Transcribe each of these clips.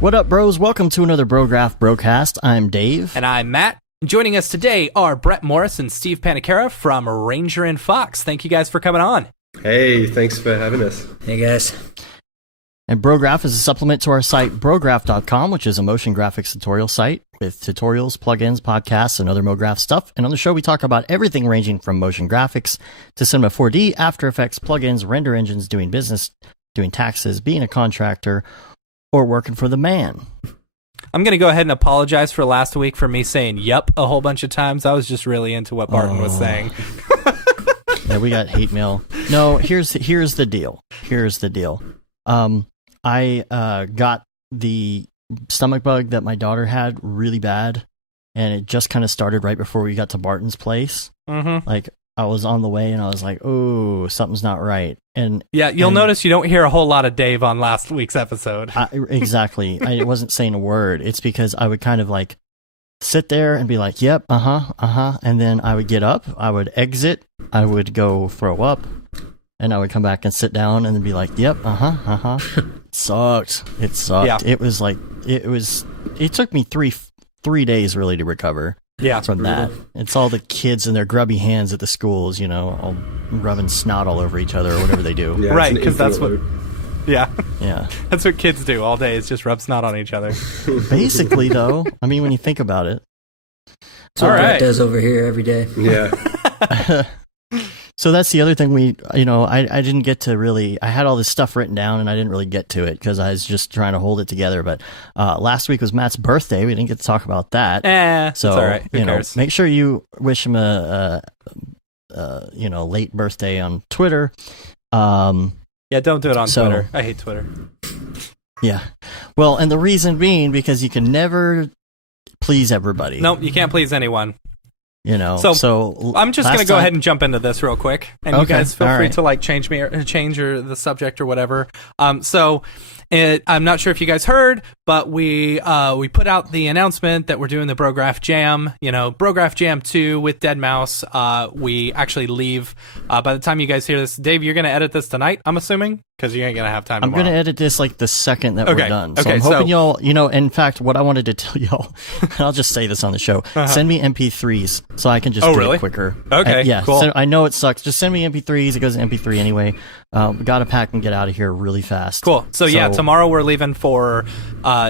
What up, bros? Welcome to another Brograph Brocast. I'm Dave. And I'm Matt. Joining us today are Brett Morris and Steve Panicara from Ranger and Fox. Thank you guys for coming on. Hey, thanks for having us. Hey, guys. And Brograph is a supplement to our site, brograph.com, which is a motion graphics tutorial site with tutorials, plugins, podcasts, and other MoGraph stuff. And on the show, we talk about everything ranging from motion graphics to Cinema 4D, After Effects, plugins, render engines, doing business, doing taxes, being a contractor, or working for the man. I'm going to go ahead and apologize for last week for me saying "yup" a whole bunch of times. I was just really into what Barton was saying. Yeah, we got hate mail. No, here's the deal. I got the stomach bug that my daughter had really bad, and it just kind of started right before we got to Barton's place. Mm-hmm. Like, I was on the way, and I was like, "Oh, something's not right." And yeah, you'll notice you don't hear a whole lot of Dave on last week's episode. Exactly. I wasn't saying a word. It's because I would kind of like sit there and be like, "Yep, and then I would get up, I would exit, I would go throw up, and I would come back and sit down, and then be like, "Yep, It sucked. It sucked. Yeah. It took me three days really to recover. Yeah, from that. It's all the kids and their grubby hands at the schools, all rubbing snot all over each other or whatever they do. Yeah, right, because that's what. Yeah, yeah, that's what kids do all day. Is just rub snot on each other. Basically, though, I mean, when you think about it, that's what Brett does over here every day. Yeah. So that's the other thing I didn't get to really, I had all this stuff written down and I didn't really get to it because I was just trying to hold it together. But last week was Matt's birthday. We didn't get to talk about that. So, all right. Who cares? Make sure you wish him a late birthday on Twitter. Yeah, don't do it on Twitter. I hate Twitter. Yeah. Well, and the reason being because you can never please everybody. Nope, you can't please anyone. So I'm just going to go ahead and jump into this real quick, and you guys feel free to change the subject or whatever. I'm not sure if you guys heard, but we put out the announcement that we're doing the Brograph Jam. Brograph Jam 2 with Deadmau5. We actually leave by the time you guys hear this. Dave, you're going to edit this tonight, I'm assuming, because you ain't going to have time. I'm going to edit this the second that we're done. So I'm hoping y'all. In fact, what I wanted to tell y'all, and I'll just say this on the show: send me MP3s so I can just do it quicker. Okay, yeah. Cool. So I know it sucks. Just send me MP3s. It goes to MP3 anyway. We got to pack and get out of here really fast. Cool. So yeah, tomorrow we're leaving for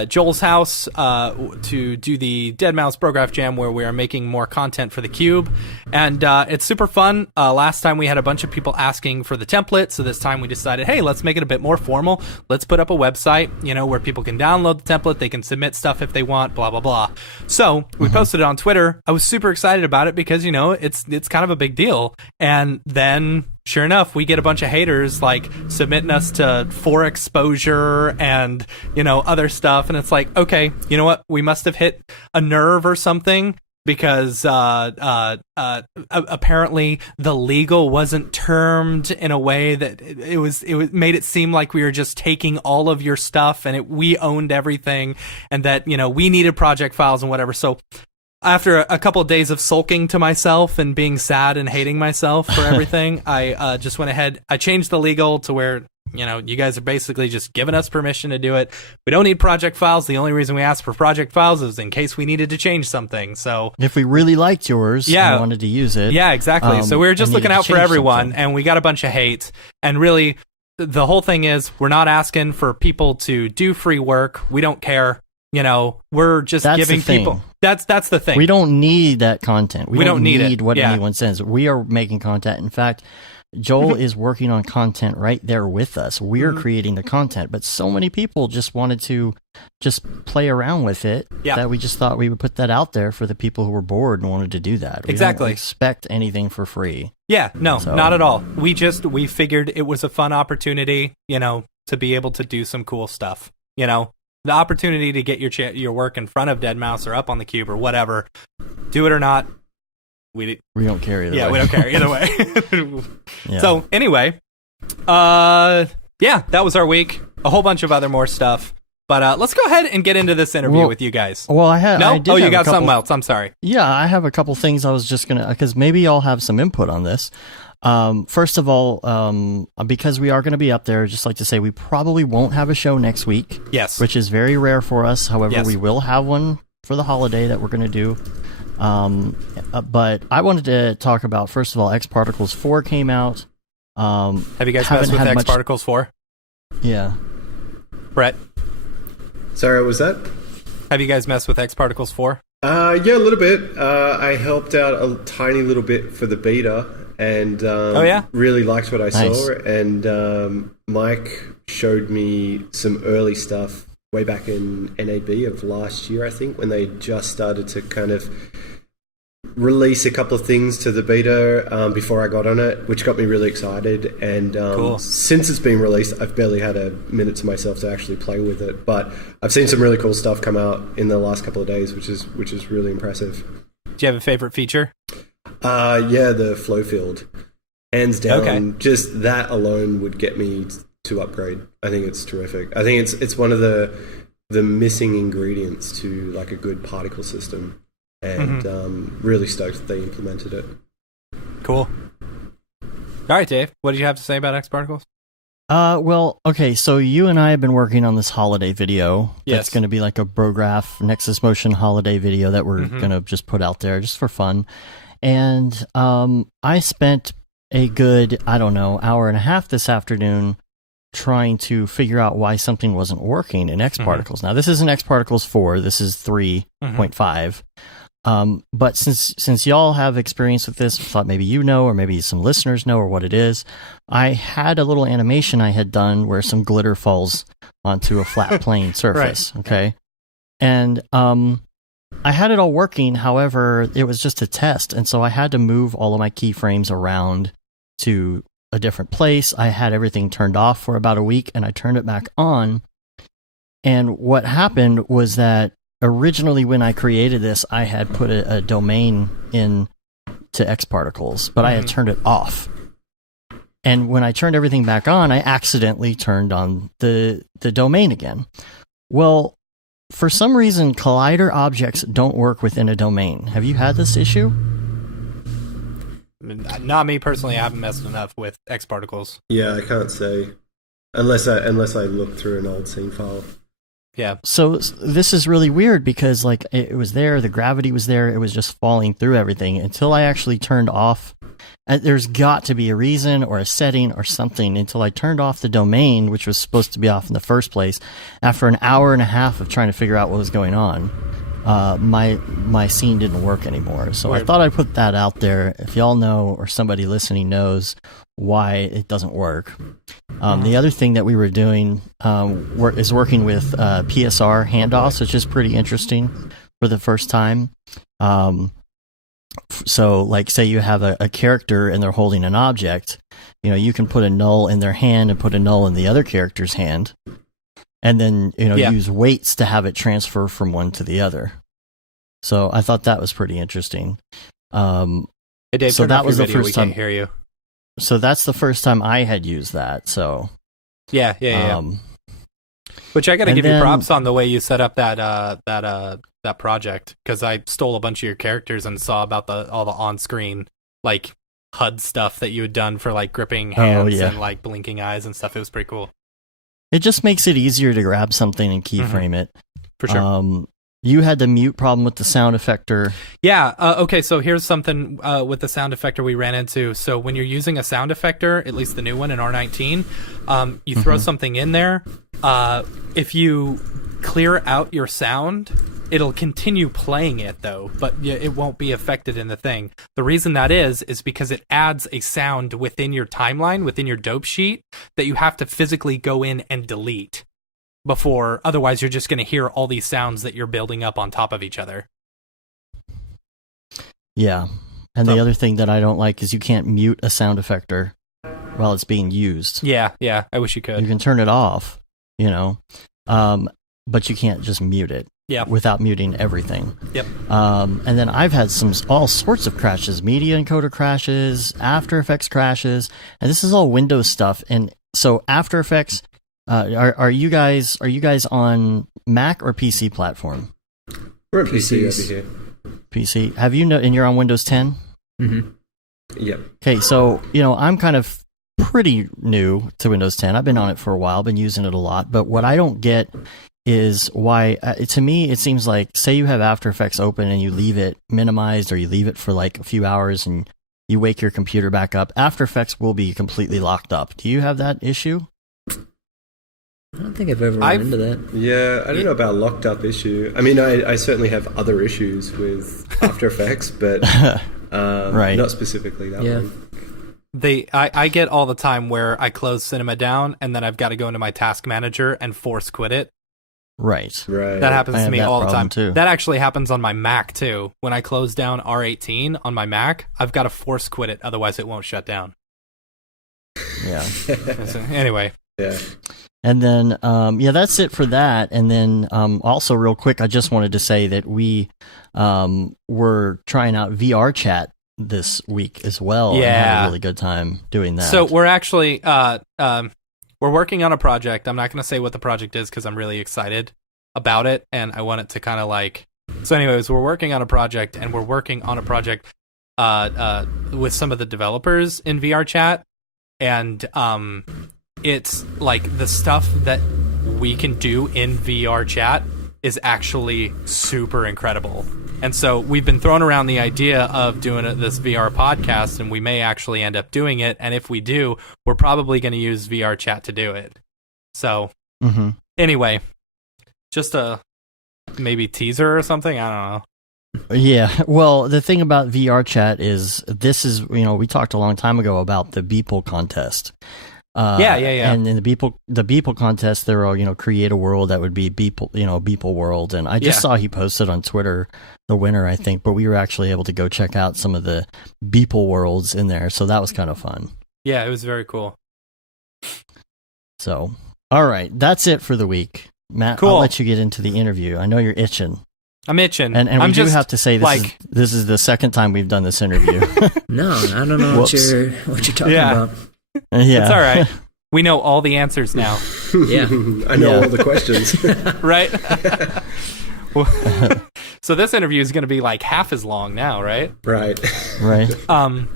Joel's house to do the Deadmau5 Brograph Jam, where we are making more content for the Cube, and it's super fun. Last time we had a bunch of people asking for the template, so this time we decided, hey, let's make it a bit more formal. Let's put up a website, where people can download the template, they can submit stuff if they want, blah blah blah. So we posted it on Twitter. I was super excited about it because it's kind of a big deal, and then sure enough, we get a bunch of haters submitting us to for exposure and other stuff, and it's like, okay, you know what? We must have hit a nerve or something because apparently the legal wasn't termed in a way that it made it seem like we were just taking all of your stuff and we owned everything, and that we needed project files and whatever. So after a couple of days of sulking to myself and being sad and hating myself for everything, I just went ahead. I changed the legal to where, you guys are basically just giving us permission to do it. We don't need project files. The only reason we asked for project files is in case we needed to change something. So if we really liked yours and wanted to use it. Yeah, exactly. So we were just looking out for everyone, and we got a bunch of hate. And really, the whole thing is we're not asking for people to do free work. We don't care. We're just giving people. That's the thing. We don't need that content. We don't need what Yeah. anyone sends. We are making content. In fact, Joel is working on content right there with us. We're creating the content, but so many people just wanted to just play around with it that we just thought we would put that out there for the people who were bored and wanted to do that. We don't expect anything for free. Yeah, no, not at all. We figured it was a fun opportunity, to be able to do some cool stuff, The opportunity to get your work in front of Deadmau5 or up on the Cube or whatever, do it or not, we don't care either way. Yeah, we don't care either way. So anyway, that was our week. A whole bunch of more stuff. But let's go ahead and get into this interview with you guys. Well, I did you have got a couple, something else. I'm sorry. Yeah, I have a couple things I was just gonna, because maybe y'all have some input on this. First of all, because we are going to be up there, just like to say we probably won't have a show next week. Yes, which is very rare for us. However, yes, we will have one for the holiday that we're going to do. But I wanted to talk about, first of all, X Particles 4 came out. Have you guys messed with X Particles 4? Yeah. Brett? Sorry, what was that? Have you guys messed with X Particles 4? Yeah, a little bit. I helped out a tiny little bit for the beta, and really liked what I saw. And Mike showed me some early stuff way back in NAB of last year, I think, when they just started to kind of release a couple of things to the beta before I got on it, which got me really excited. And cool. Since it's been released, I've barely had a minute to myself to actually play with it. But I've seen some really cool stuff come out in the last couple of days, which is really impressive. Do you have a favorite feature? Yeah, the flow field. Hands down, okay. Just that alone would get me to upgrade. I think it's terrific. I think it's one of the missing ingredients to like a good particle system. And really stoked that they implemented it. Cool. All right, Dave, what did you have to say about X Particles? Well, okay, so you and I have been working on this holiday video. Yes. That's going to be like a Brograph Nexus Motion holiday video that we're going to just put out there just for fun. And I spent a good, hour and a half this afternoon trying to figure out why something wasn't working in X Particles. Now, this isn't X Particles 4, this is 3.5. But since y'all have experience with this, I thought maybe you know, or maybe some listeners know, or what it is. I had a little animation I had done where some glitter falls onto a flat plane surface. Right. Okay. And, I had it all working. However, it was just a test. And so I had to move all of my keyframes around to a different place. I had everything turned off for about a week, and I turned it back on. And what happened was that originally, when I created this, I had put a domain in to X Particles, but I had turned it off. And when I turned everything back on, I accidentally turned on the domain again. Well, for some reason, collider objects don't work within a domain. Have you had this issue? Not me personally. I haven't messed enough with X Particles. Yeah, I can't say unless I look through an old scene file. Yeah. So this is really weird because like it was there, the gravity was there, it was just falling through everything until I actually turned off. There's got to be a reason or a setting or something until I turned off the domain, which was supposed to be off in the first place. After an hour and a half of trying to figure out what was going on, my scene didn't work anymore. So weird. I thought I'd put that out there. If y'all know or somebody listening knows why it doesn't work. The other thing that we were doing is working with PSR handoffs, which is pretty interesting for the first time. So, like, say you have a character and they're holding an object, you can put a null in their hand and put a null in the other character's hand, and then use weights to have it transfer from one to the other. So I thought that was pretty interesting. Hey Dave, so that was the first time. We can't hear you. So that's the first time I had used that. So yeah. Which I got to give you props on the way you set up that project, because I stole a bunch of your characters and saw about all the on-screen like HUD stuff that you had done for like gripping hands and like blinking eyes and stuff. It was pretty cool. It just makes it easier to grab something and keyframe it. For sure. You had the mute problem with the sound effector. Yeah. Okay, so here's something with the sound effector we ran into. So when you're using a sound effector, at least the new one in R19, you throw something in there. If you clear out your sound, it'll continue playing it, though, but it won't be affected in the thing. The reason that is because it adds a sound within your timeline, within your dope sheet, that you have to physically go in and delete. Otherwise you're just going to hear all these sounds that you're building up on top of each other. Yeah. And the other thing that I don't like is you can't mute a sound effector while it's being used. Yeah. I wish you could. You can turn it off, but you can't just mute it without muting everything. Yep. And then I've had all sorts of crashes, media encoder crashes, After Effects crashes, and this is all Windows stuff. And so After Effects, Are you guys on Mac or PC platform? We're on PC over here. PC. Have you and you're on Windows 10? Mm-hmm. Yep. Okay, so I'm kind of pretty new to Windows 10. I've been on it for a while, been using it a lot, but what I don't get is why, to me, it seems like, say you have After Effects open and you leave it minimized or you leave it for like a few hours and you wake your computer back up, After Effects will be completely locked up. Do you have that issue? I don't think I've ever run into that. Yeah, I don't know about locked up issue. I mean, I certainly have other issues with After Effects, but right. Not specifically that one. I get all the time where I close Cinema down and then I've got to go into my task manager and force quit it. Right. That happens to me all the time. Too. That actually happens on my Mac too. When I close down R18 on my Mac, I've got to force quit it, otherwise it won't shut down. Yeah. Anyway. Yeah. And then, that's it for that. And then, also real quick, I just wanted to say that we were trying out VR chat this week as well. Yeah. And had a really good time doing that. So we're actually, we're working on a project. I'm not going to say what the project is because I'm really excited about it. And I want it to kind of like, so anyways, we're working on a project and we're working on a project with some of the developers in VR chat. And, it's like the stuff that we can do in VR chat is actually super incredible. And so we've been throwing around the idea of doing this VR podcast, and we may actually end up doing it. And if we do, we're probably going to use VR chat to do it. So anyway, just a maybe teaser or something. I don't know. Yeah. Well, the thing about VR chat is we talked a long time ago about the Beeple contest. Yeah. And in the Beeple contest, there are, create a world that would be Beeple world. And I just saw he posted on Twitter the winner, I think, but we were actually able to go check out some of the Beeple worlds in there. So that was kind of fun. Yeah, it was very cool. So, all right. That's it for the week. Matt, cool. I'll let you get into the interview. I know you're itching. I'm itching. And we do have to say this is the second time we've done this interview. No, I don't know what you're talking about. Yeah. It's all right. We know all the answers now. Yeah. I know all the questions. Right? So this interview is going to be like half as long now, right? Right. All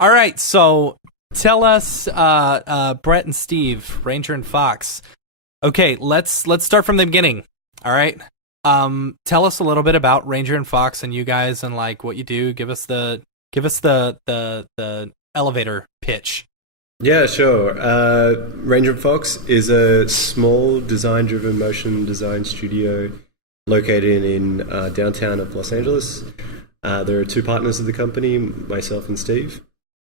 right. So tell us, Brett and Steve, Ranger and Fox. Okay, let's start from the beginning. All right. Tell us a little bit about Ranger and Fox and you guys and like what you do. Give us the elevator pitch. Yeah, sure. Ranger Fox is a small design-driven motion design studio located in downtown of Los Angeles. There are two partners of the company, myself and Steve.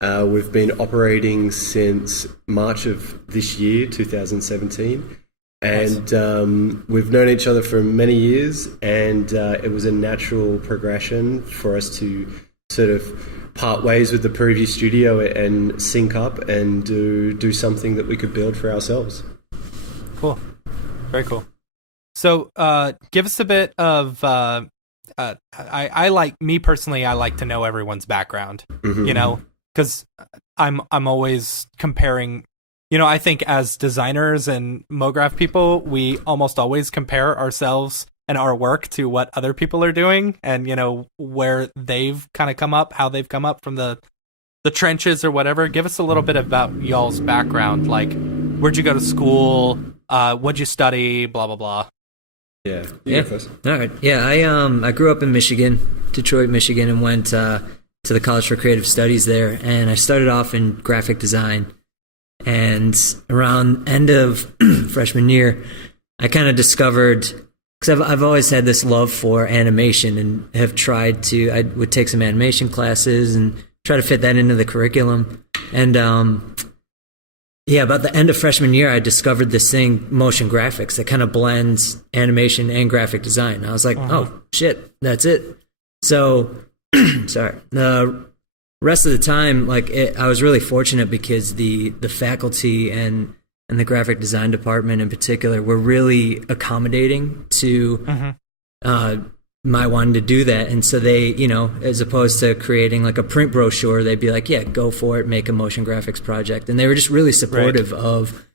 We've been operating since March of this year, 2017. And we've known each other for many years, and it was a natural progression for us to sort of part ways with the previous studio and sync up and do something that we could build for ourselves. Cool. Very cool. So give us a bit of I like to know everyone's background, because I'm always comparing, I think as designers and MoGraph people, we almost always compare ourselves and our work to what other people are doing and, where they've kind of come up, how they've come up from the trenches or whatever. Give us a little bit about y'all's background. Like, where'd you go to school? What'd you study? Blah, blah, blah. Yeah. All right. Yeah. I grew up in Michigan, Detroit, Michigan, and went to the College for Creative Studies there. And I started off in graphic design. And around end of freshman year, I kind of discovered, because I've always had this love for animation and have tried to, I would take some animation classes and try to fit that into the curriculum. And about the end of freshman year, I discovered this thing, motion graphics, that kind of blends animation and graphic design. And I was like, oh, shit, that's it. So, sorry. The rest of the time, I was really fortunate because the faculty and the graphic design department in particular were really accommodating to my wanting to do that. And so they, as opposed to creating like a print brochure, they'd be like, yeah, go for it, make a motion graphics project. And they were just really supportive of,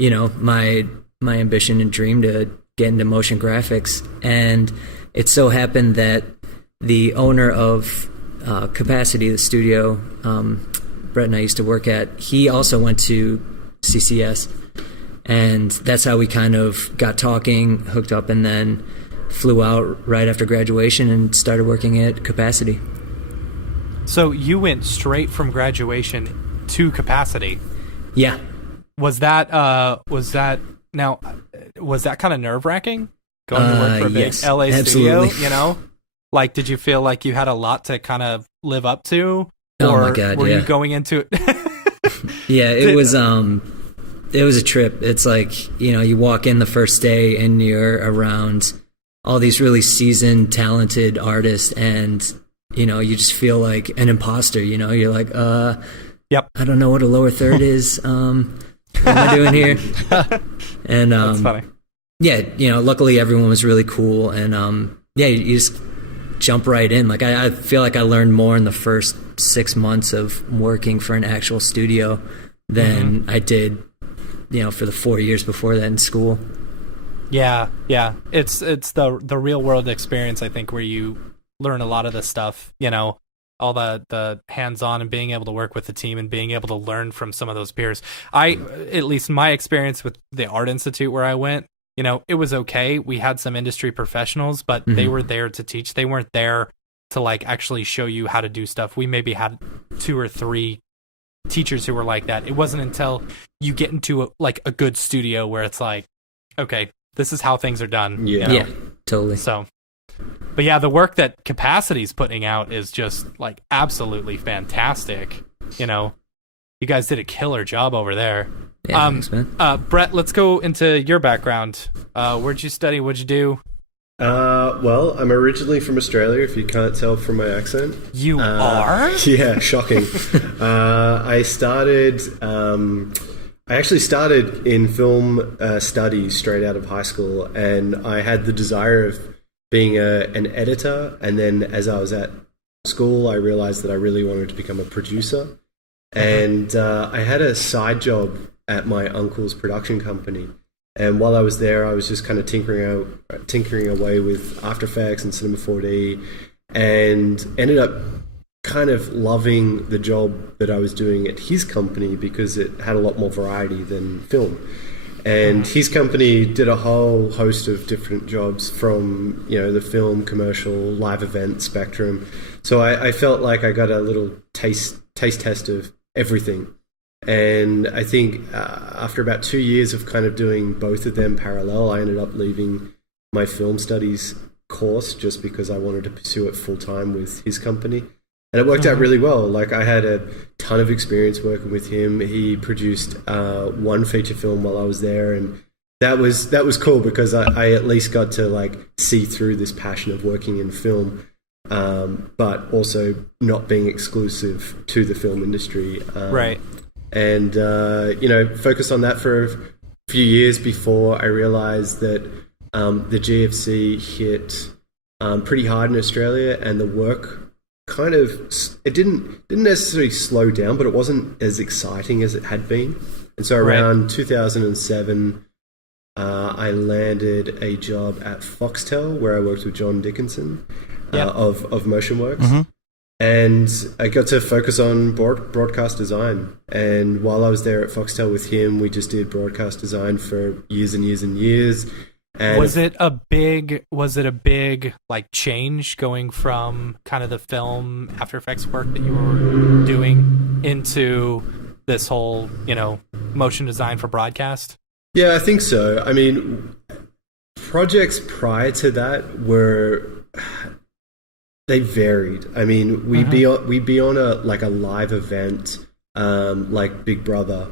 my ambition and dream to get into motion graphics. And it so happened that the owner of Capacity, the studio Brett and I used to work at, he also went to CCS, and that's how we kind of got talking, hooked up, and then flew out right after graduation and started working at Capacity. So you went straight from graduation to Capacity. Yeah. Was that kind of nerve-wracking going to work for a big yes, LA absolutely. studio, Like, did you feel like you had a lot to kind of live up to? Oh or my God, were yeah. you going into it? Yeah, it was a trip. It's like, you walk in the first day and you're around all these really seasoned, talented artists, and you just feel like an imposter. You're like, yep, I don't know what a lower third is. What am I doing here? And that's funny. Yeah, luckily everyone was really cool, and you just jump right in. Like I feel like I learned more in the first 6 months of working for an actual studio than I did, for the 4 years before that in school. Yeah. It's the real world experience, I think, where you learn a lot of the stuff, all the hands-on and being able to work with the team and being able to learn from some of those peers. At least my experience with the Art Institute where I went, it was okay. We had some industry professionals, but they were there to teach. They weren't there to actually show you how to do stuff. We maybe had 2 or 3 teachers who were like that. It wasn't until you get into a good studio where it's like, okay, this is how things are done. Yeah. Yeah, totally. So, but yeah, the work that Capacity's putting out is just absolutely fantastic. You guys did a killer job over there. Yeah, thanks, man. Brett, let's go into your background. Where'd you study? What'd you do? Well, I'm originally from Australia, if you can't tell from my accent. You are? Yeah, shocking. I actually started in film studies straight out of high school, and I had the desire of being an editor, and then as I was at school, I realized that I really wanted to become a producer. And I had a side job at my uncle's production company. And while I was there, I was just kind of tinkering away with After Effects and Cinema 4D, and ended up kind of loving the job that I was doing at his company because it had a lot more variety than film. And his company did a whole host of different jobs from, the film, commercial, live event spectrum. So I felt like I got a little taste test of everything. And I think after about 2 years of kind of doing both of them parallel, I ended up leaving my film studies course just because I wanted to pursue it full time with his company. And it worked out really well. I had a ton of experience working with him. He produced one feature film while I was there, and that was cool because I at least got to see through this passion of working in film, but also not being exclusive to the film industry. Right. And focused on that for a few years before I realized that the GFC hit pretty hard in Australia, and the work kind of it didn't necessarily slow down, but it wasn't as exciting as it had been. And so around 2007, I landed a job at Foxtel where I worked with John Dickinson of MotionWorks. And I got to focus on broadcast design. And while I was there at Foxtel with him, we just did broadcast design for years and years and years. And was it a big change going from kind of the film After Effects work that you were doing into this whole, motion design for broadcast? Yeah, I think so. I mean, projects prior to that they varied. I mean, we'd be on a live event, like Big Brother,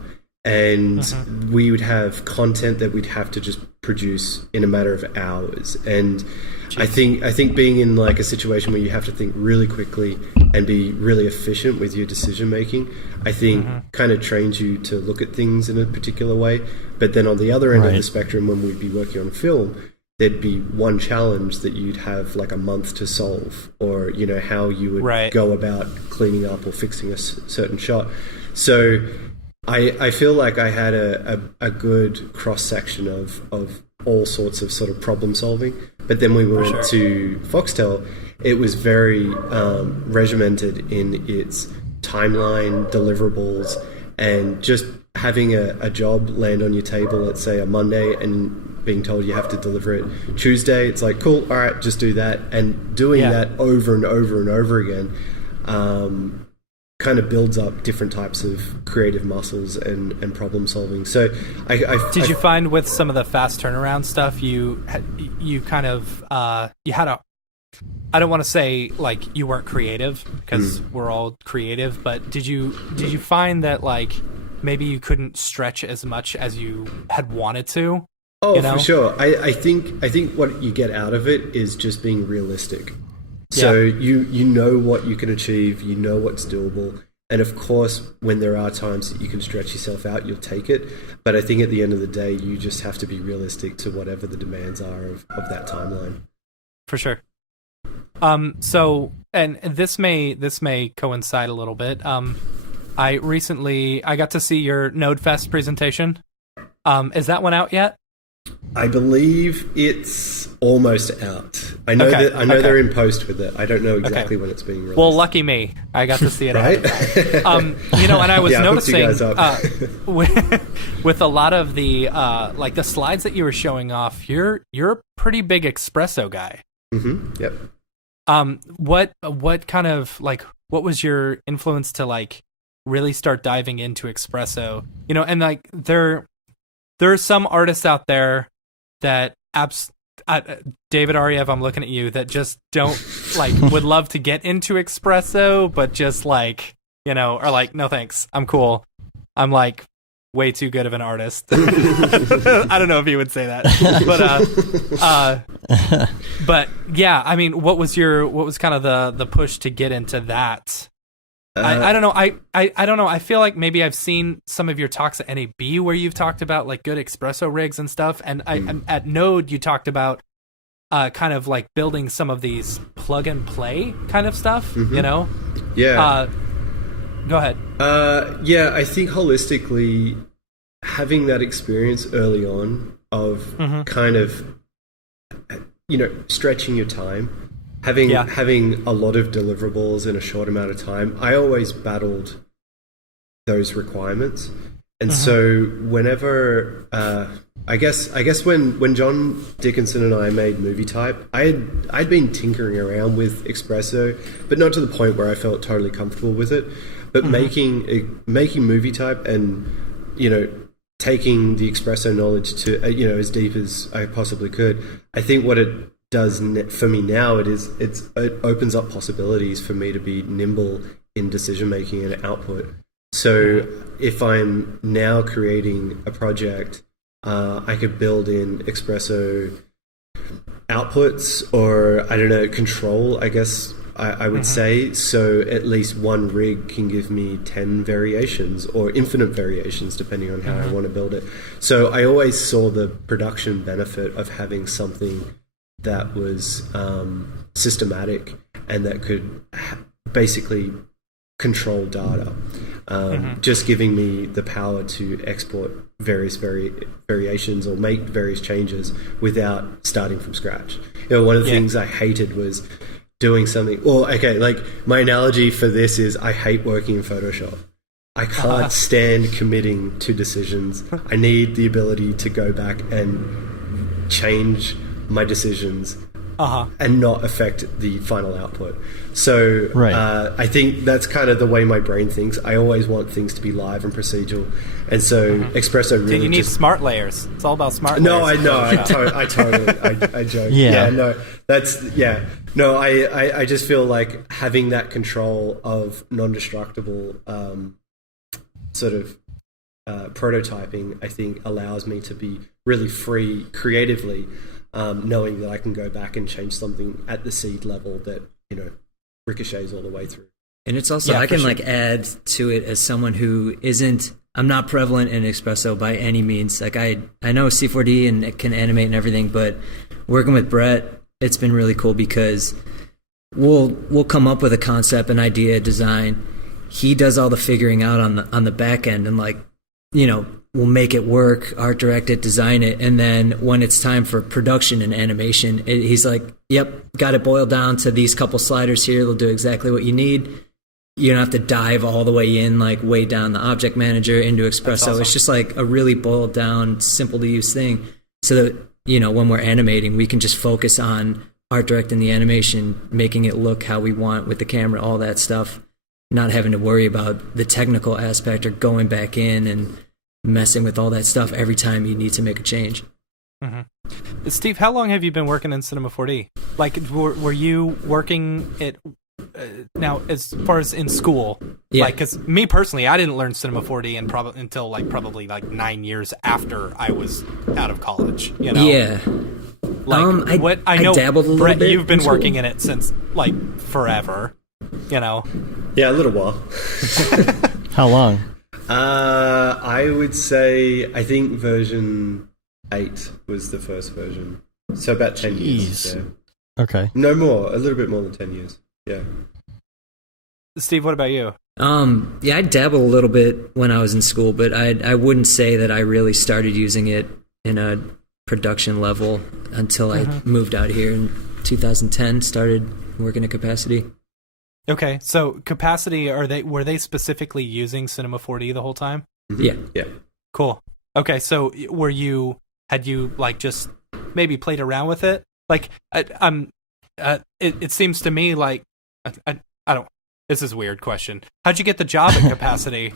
and we would have content that we'd have to just produce in a matter of hours. And I think being in a situation where you have to think really quickly and be really efficient with your decision making, I think kind of trains you to look at things in a particular way. But then on the other end of the spectrum, when we'd be working on film, there'd be one challenge that you'd have a month to solve, or how you would go about cleaning up or fixing a certain shot. So I feel like I had a good cross section of all sorts of sort of problem solving. But then we went to Foxtel. It was very regimented in its timeline, deliverables, and just having a job land on your table, let's say a Monday, and being told you have to deliver it Tuesday. It's like, cool, all right, just do that. And doing that over and over and over again kind of builds up different types of creative muscles and problem solving. So did you find with some of the fast turnaround stuff, you kind of you had a, I don't want to say like you weren't creative, because we're all creative, but did you find that like maybe you couldn't stretch as much as you had wanted to? Oh, for sure. I think what you get out of it is just being realistic. So you know what you can achieve, you know what's doable, and of course, when there are times that you can stretch yourself out, you'll take it. But I think at the end of the day, you just have to be realistic to whatever the demands are of that timeline. For sure. So, and this may coincide a little bit. I got to see your NodeFest presentation. Is that one out yet? I believe it's almost out. I know they're in post with it. I don't know exactly when it's being released. Well, lucky me. I got to see it. Right? And I was noticing with a lot of the like the slides that you were showing off, you're a pretty big espresso guy. Mm-hmm. Yep. What kind of like what was your influence to like really start diving into espresso? And like there are some artists out there that David Ariev, I'm looking at you, that just don't like would love to get into espresso, but just like, are like, no thanks, I'm cool. I'm like way too good of an artist. I don't know if you would say that, but yeah, I mean, what was kind of the push to get into that? I don't know. I don't know. I feel like maybe I've seen some of your talks at NAB where you've talked about like good espresso rigs and stuff. And at Node, you talked about kind of like building some of these plug and play kind of stuff, Yeah. Go ahead. Yeah, I think holistically having that experience early on of kind of, stretching your time, having a lot of deliverables in a short amount of time, I always battled those requirements. And so whenever, I guess when John Dickinson and I made Movie Type, I'd been tinkering around with espresso, but not to the point where I felt totally comfortable with it. But making Movie Type and, taking the espresso knowledge to, as deep as I possibly could, I think what it does for me now, it opens up possibilities for me to be nimble in decision making and output. So if I'm now creating a project, I could build in espresso outputs, or I don't know, control, I guess I would say. So at least one rig can give me 10 variations or infinite variations depending on how I want to build it. So I always saw the production benefit of having something that was systematic and that could basically control data, just giving me the power to export various variations or make various changes without starting from scratch. One of the things I hated was doing something. Well, okay, like my analogy for this is I hate working in Photoshop. I can't stand committing to decisions. I need the ability to go back and change my decisions and not affect the final output. So I think that's kind of the way my brain thinks. I always want things to be live and procedural, and so espresso really. You need smart layers. It's all about smart. No, layers. I know. I totally. I joke. Yeah. No. That's No, I just feel like having that control of non-destructible sort of prototyping, I think, allows me to be really free creatively. Knowing that I can go back and change something at the seed level that, ricochets all the way through. And it's also, I can like add to it as someone who I'm not prevalent in espresso by any means. Like I know C4D and it can animate and everything, but working with Brett, it's been really cool because we'll come up with a concept, an idea, design. He does all the figuring out on the back end, and like we'll make it work, art direct it, design it, and then when it's time for production and animation, he's like, yep, got it boiled down to these couple sliders here. They'll do exactly what you need. You don't have to dive all the way in, like way down the object manager into Espresso. Awesome. It's just like a really boiled down, simple to use thing, so that when we're animating, we can just focus on art directing the animation, making it look how we want with the camera, all that stuff, not having to worry about the technical aspect or going back in and messing with all that stuff every time you need to make a change. Mm-hmm. Steve, how long have you been working in Cinema 4D? Like, were you working it now as far as in school? Yeah. Like, because me personally, I didn't learn Cinema 4D until probably 9 years after I was out of college. Yeah. Like, I know, dabbled a little Brett, bit. You've been working in it since forever. Yeah, a little while. How long? I would say, I think version 8 was the first version. So about 10 years. Yeah. Okay. No more, a little bit more than 10 years. Yeah. Steve, what about you? Yeah, I dabbled a little bit when I was in school, but I wouldn't say that I really started using it in a production level until I moved out here in 2010, started working at Capacity. Okay, so Capacity, were they specifically using Cinema 4D the whole time? Mm-hmm. Yeah. Cool. Okay, so had you just maybe played around with it? Like, it seems to me like I don't. This is a weird question. How'd you get the job at Capacity?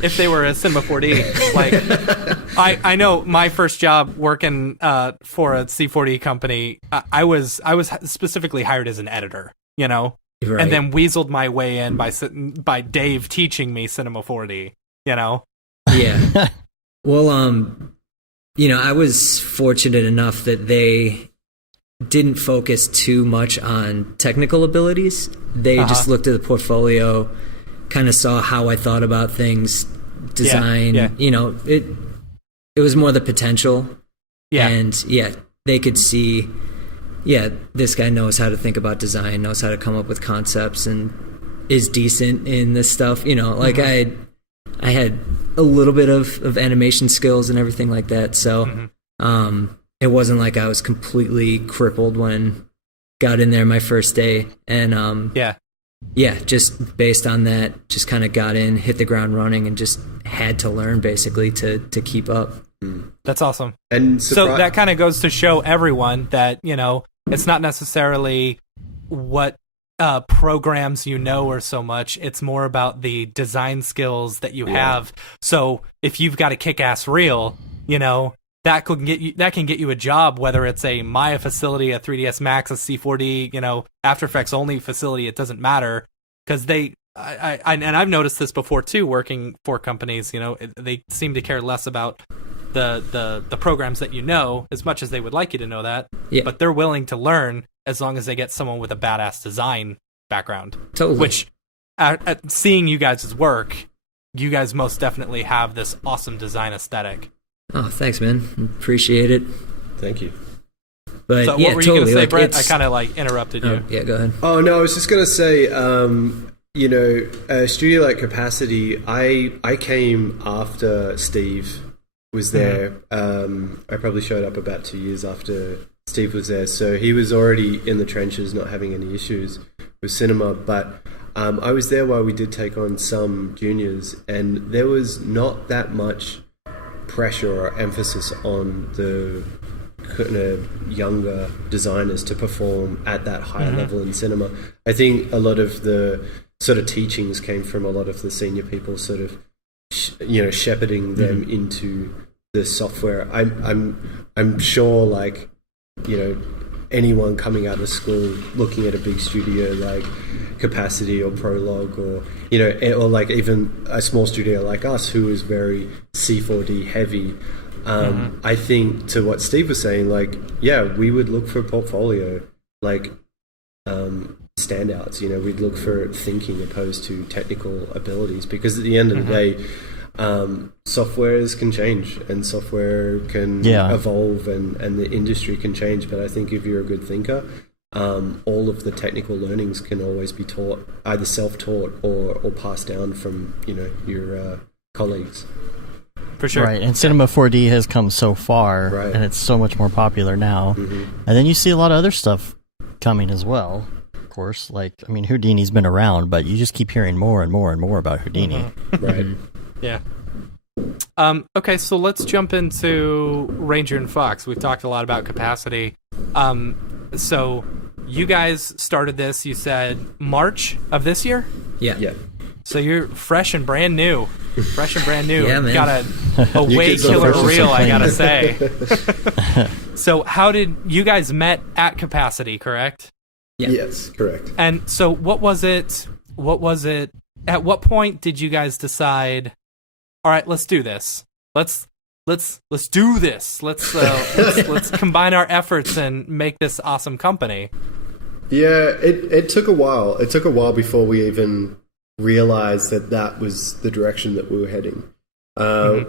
If they were a Cinema 4D, like I know my first job working for a C4D company, I was specifically hired as an editor, right. And then weaseled my way in by Dave teaching me Cinema 4D, Yeah. Well, I was fortunate enough that they didn't focus too much on technical abilities. They just looked at the portfolio, kind of saw how I thought about things, design. Yeah. It was more the potential. Yeah. And they could see, this guy knows how to think about design, knows how to come up with concepts, and is decent in this stuff. I had a little bit of animation skills and everything like that. So, it wasn't like I was completely crippled when got in there my first day. And just based on that, just kind of got in, hit the ground running, and just had to learn basically to keep up. That's awesome. And so that kind of goes to show everyone that, it's not necessarily what programs or so much. It's more about the design skills that you have. So if you've got a kick-ass reel, that can get you a job, whether it's a Maya facility, a 3ds Max, a C4D, After Effects only facility. It doesn't matter, because and I've noticed this before too, working for companies. They seem to care less about the programs that as much as they would like you to know that. Yeah. But they're willing to learn as long as they get someone with a badass design background. Totally. Which, at seeing you guys' work, you guys most definitely have this awesome design aesthetic. Oh, thanks, man. Appreciate it. Thank you. But so what were you going to say, Brett? I kind of interrupted you. Yeah, go ahead. Oh, no, I was just going to say, a studio like Capacity, I came after Steve was there. I probably showed up about 2 years after Steve was there. So he was already in the trenches, not having any issues with cinema. But I was there while we did take on some juniors, and there was not that much pressure or emphasis on the kind of younger designers to perform at that higher level in cinema. I think a lot of the sort of teachings came from a lot of the senior people sort of shepherding them into the software. I'm sure anyone coming out of school looking at a big studio like Capacity or Prologue or even a small studio like us who is very C4D heavy, I think to what Steve was saying, we would look for a portfolio standouts. We'd look for thinking opposed to technical abilities, because at the end of the day, softwares can change and software can evolve and the industry can change. But I think if you're a good thinker, all of the technical learnings can always be taught, either self-taught or passed down from your colleagues. For sure. Right, and Cinema 4D has come so far, right. and it's so much more popular now. Mm-hmm. And then you see a lot of other stuff coming as well, of course. Like, I mean, Houdini's been around, but you just keep hearing more and more and more about Houdini. Mm-hmm. Right. Yeah. Okay, so let's jump into Ranger and Fox. We've talked a lot about capacity. So you guys started this, you said, March of this year? Yeah. So you're fresh and brand new. Fresh and brand new. Yeah, man. Got a way killer reel, I gotta say. say. So how did you guys met at Capacity, correct? Yeah. Yes, correct. And so what was it? At what point did you guys decide, all right, let's do this. Let's do this. Let's combine our efforts and make this awesome company. Yeah, it took a while. It took a while before we even realized that was the direction that we were heading. I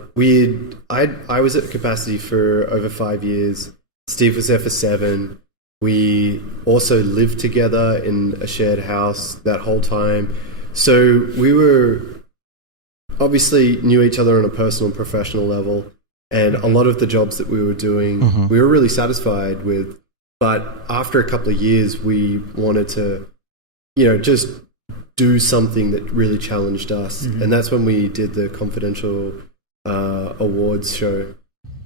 was at Capacity for over 5 years. Steve was there for 7. We also lived together in a shared house that whole time. So we were obviously knew each other on a personal and professional level. And a lot of the jobs that we were doing, we were really satisfied with. But after a couple of years, we wanted to, just do something that really challenged us. And that's when we did the Confidential awards show.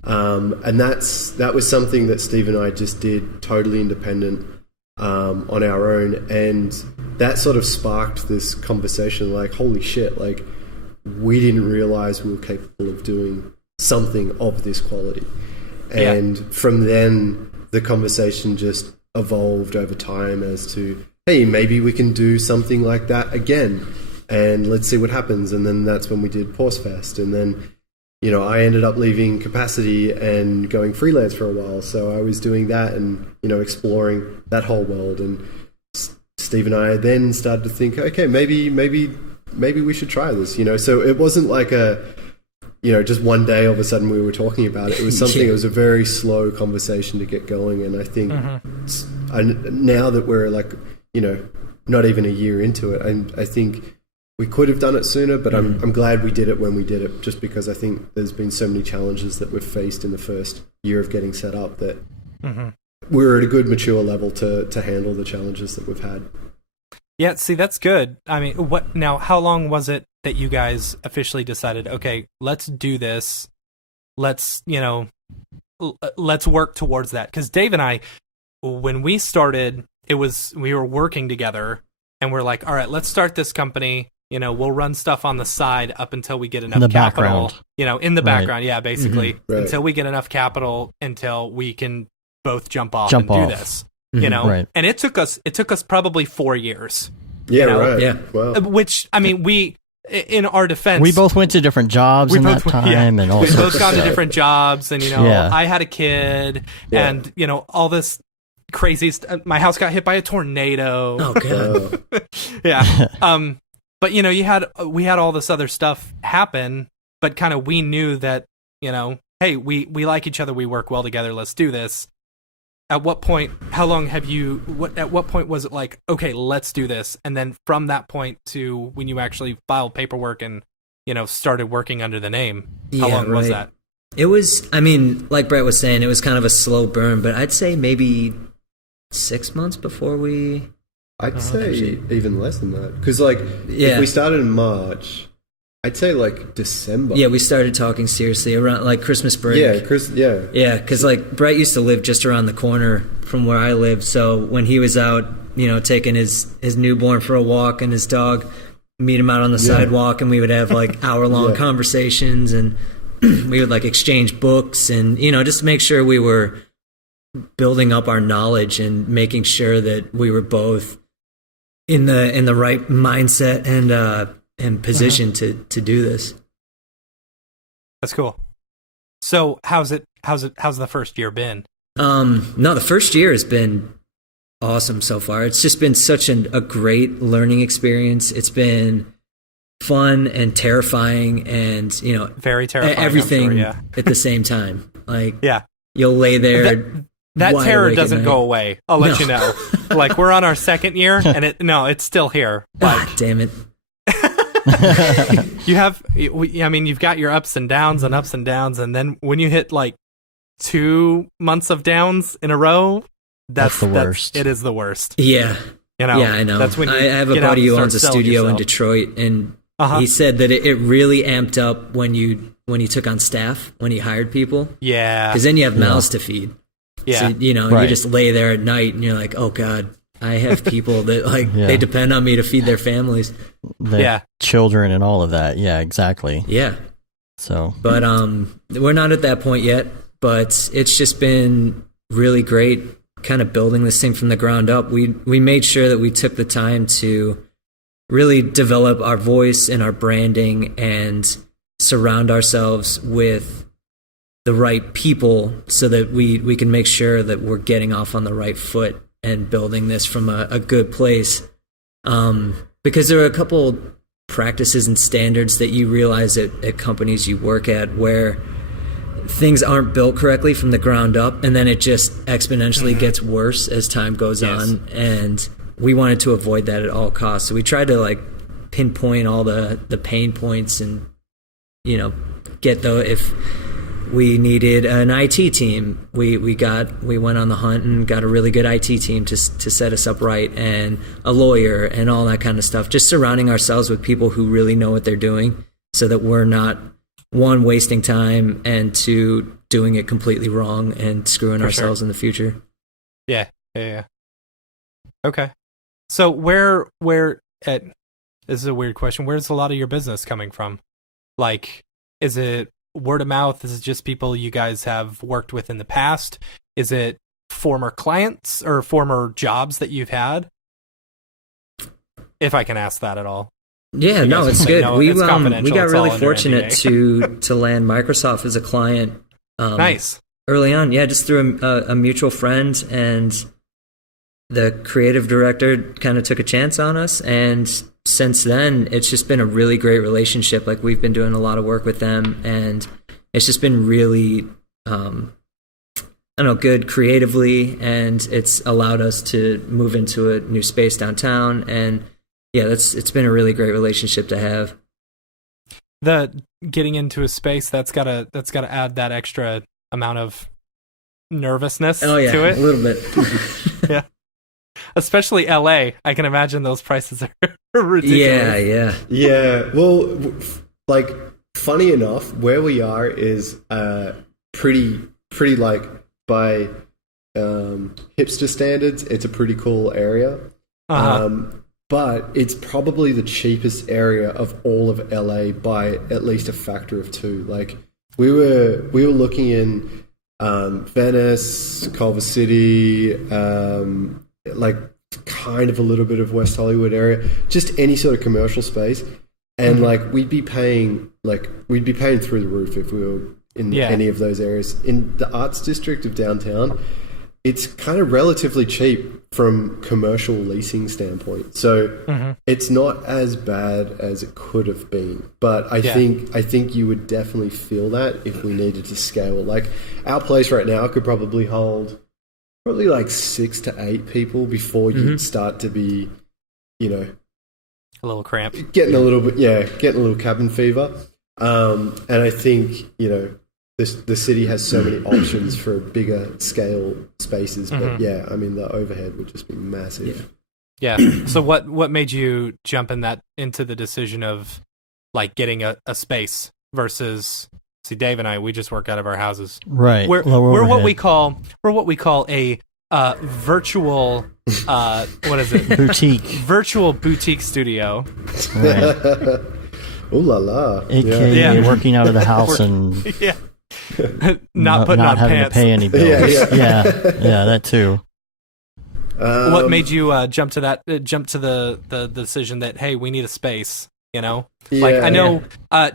And that was something that Steve and I just did totally independent on our own. And that sort of sparked this conversation like, holy shit, like we didn't realize we were capable of doing something of this quality. And from then, the conversation just evolved over time as to, hey, maybe we can do something like that again, and let's see what happens. And then that's when we did Pause Fest. And then, I ended up leaving Capacity and going freelance for a while. So I was doing that and, exploring that whole world. And Steve and I then started to think, okay, maybe we should try this, So it wasn't like just one day all of a sudden we were talking about it. It was something, it was a very slow conversation to get going. And I think now that we're like, not even a year into it, I think we could have done it sooner, but I'm glad we did it when we did it, just because I think there's been so many challenges that we've faced in the first year of getting set up that we're at a good mature level to handle the challenges that we've had. Yeah, see, that's good. I mean, how long was it that you guys officially decided, okay, let's do this. Let's work towards that. Because Dave and I, when we started, we were working together and we're like, all right, let's start this company. We'll run stuff on the side up until we get enough capital. In the background. Yeah, basically. Until we get enough capital, until we can both jump off and do this. And it took us probably 4 years. Yeah, right. Yeah. Wow. Which, I mean, in our defense, we both went to different jobs in that time, and all we both got to different jobs, and I had a kid, and all this crazy stuff. My house got hit by a tornado. Oh god. Yeah. But we had all this other stuff happen, but kind of we knew that hey, we like each other, we work well together, let's do this. At what point, at what point was it like, okay, let's do this? And then from that point to when you actually filed paperwork and, started working under the name, how long was that? It was, I mean, like Brett was saying, it was kind of a slow burn, but I'd say maybe 6 months before we... I'd say even less than that. Because, if we started in March... I'd say December. Yeah, we started talking seriously around Christmas break. Yeah, Yeah, because Brett used to live just around the corner from where I lived. So when he was out, taking his newborn for a walk and his dog, meet him out on the sidewalk, and we would have hour-long conversations, and we would exchange books, and just to make sure we were building up our knowledge and making sure that we were both in the right mindset and position to do this. That's cool. So how's the first year been? No, the first year has been awesome so far. It's just been such a great learning experience. It's been fun and terrifying, and very terrifying. Everything at the same time. You'll lay there. That terror doesn't go away. I'll let you know. We're on our second year, and it's still here. Damn it. you've got your ups and downs, and then when you hit like 2 months of downs in a row, that's the worst. It is the worst. Yeah. Yeah, I know. That's when I have a buddy who owns a studio in Detroit, and he said that it really amped up when you took on staff, when he hired people. Yeah. Because then you have mouths to feed. Yeah. So, you just lay there at night and you're like, oh God, I have people that they depend on me to feed their families. Children and all of that. Yeah, exactly. Yeah. So, but we're not at that point yet, but it's just been really great kind of building this thing from the ground up. We made sure that we took the time to really develop our voice and our branding and surround ourselves with the right people so that we can make sure that we're getting off on the right foot and building this from a good place. Because there are a couple practices and standards that you realize at companies you work at where things aren't built correctly from the ground up, and then it just exponentially gets worse as time goes on. And we wanted to avoid that at all costs. So we tried to pinpoint all the pain points and, if we needed an IT team, we went on the hunt and got a really good IT team to set us up right, and a lawyer and all that kind of stuff. Just surrounding ourselves with people who really know what they're doing, so that we're not, one, wasting time, and two, doing it completely wrong and screwing ourselves in the future. Yeah. Okay. So this is a weird question. Where's a lot of your business coming from? Is it word of mouth? Is it just people you guys have worked with in the past? Is it former clients or former jobs that you've had? If I can ask that at all. Yeah, no, it's good. We got really fortunate to land Microsoft as a client. Nice. Early on, just through a mutual friend, and the creative director kind of took a chance on us, and since then it's just been a really great relationship. We've been doing a lot of work with them, and it's just been really good creatively, and it's allowed us to move into a new space downtown. And it's been a really great relationship to have. The getting into a space that's gotta add that extra amount of nervousness to it. A little bit. Yeah. Especially LA. I can imagine those prices are ridiculous. Yeah. Well, funny enough, where we are is pretty by hipster standards, it's a pretty cool area. But it's probably the cheapest area of all of LA by at least a factor of 2. We were looking in Venice, Culver City, kind of a little bit of West Hollywood area, just any sort of commercial space, and we'd be paying through the roof if we were in any of those areas. In the arts district of downtown, it's kind of relatively cheap from commercial leasing standpoint, so it's not as bad as it could have been. But I think you would definitely feel that if we needed to scale. Our place right now could probably hold 6 to 8 people before you'd start to be, a little cramped, getting a little cabin fever. And I think the city has so many options for bigger scale spaces, but the overhead would just be massive. Yeah. So what made you jump into the decision of getting a space versus? See, Dave and I, we just work out of our houses. Right. We're what we call a virtual what is it? Boutique. Virtual boutique studio. Right. Ooh la la. AKA working out of the house and not putting on having pants. to pay any bills. Yeah, that too. What made you jump to the decision that, hey, we need a space? I know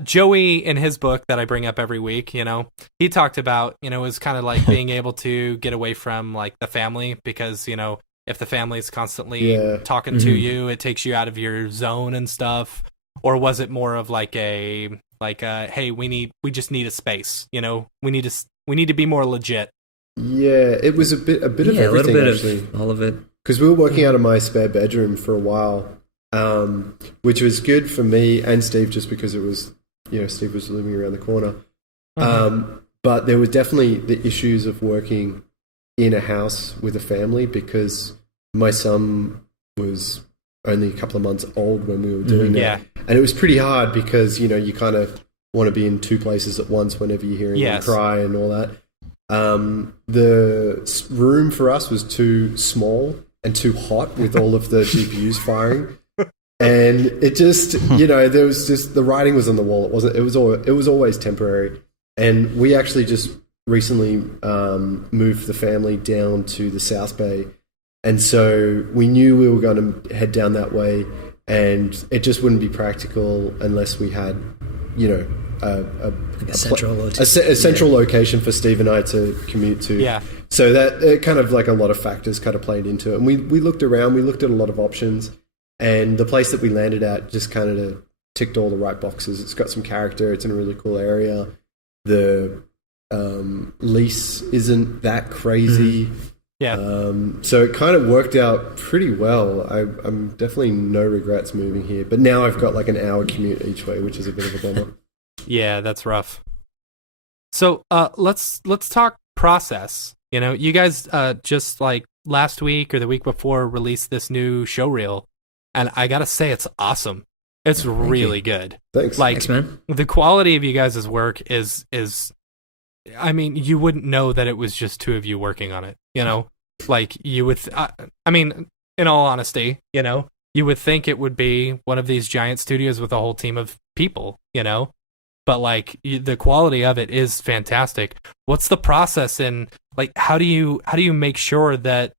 Joey in his book that I bring up every week, he talked about, it was kind of being able to get away from the family, because, if the family's constantly talking to you, it takes you out of your zone and stuff. Or was it more of hey, we just need a space, we need to be more legit. Yeah, it was a bit of everything, a little bit actually. of all of it. Because we were working out of my spare bedroom for a while. which was good for me and Steve, just because it was, Steve was living around the corner. But there was definitely the issues of working in a house with a family, because my son was only a couple of months old when we were doing that. And it was pretty hard because, you kind of want to be in two places at once whenever you're hearing him cry and all that. The room for us was too small and too hot with all of the GPUs firing. And it just, there was just, the writing was on the wall. It was always temporary. And we actually just recently moved the family down to the South Bay. And so we knew we were going to head down that way, and it just wouldn't be practical unless we had, a central location for Steve and I to commute to. Yeah. So that it kind of like a lot of factors kind of played into it. And we looked around, we looked at a lot of options, and the place that we landed at just kind of ticked all the right boxes. It's got some character. It's in a really cool area. The lease isn't that crazy. Yeah. So it kind of worked out pretty well. I'm definitely no regrets moving here. But now I've got like an hour commute each way, which is a bit of a bummer. Yeah, that's rough. So let's talk process. You guys just like last week or the week before released this new show reel, and I gotta say it's awesome. It's really good. Thanks. Thanks, man. The quality of you guys' work is I mean, you wouldn't know that it was just two of you working on it, like you would, in all honesty, you would think it would be one of these giant studios with a whole team of people, but like the quality of it is fantastic. What's the process in, like, how do you make sure that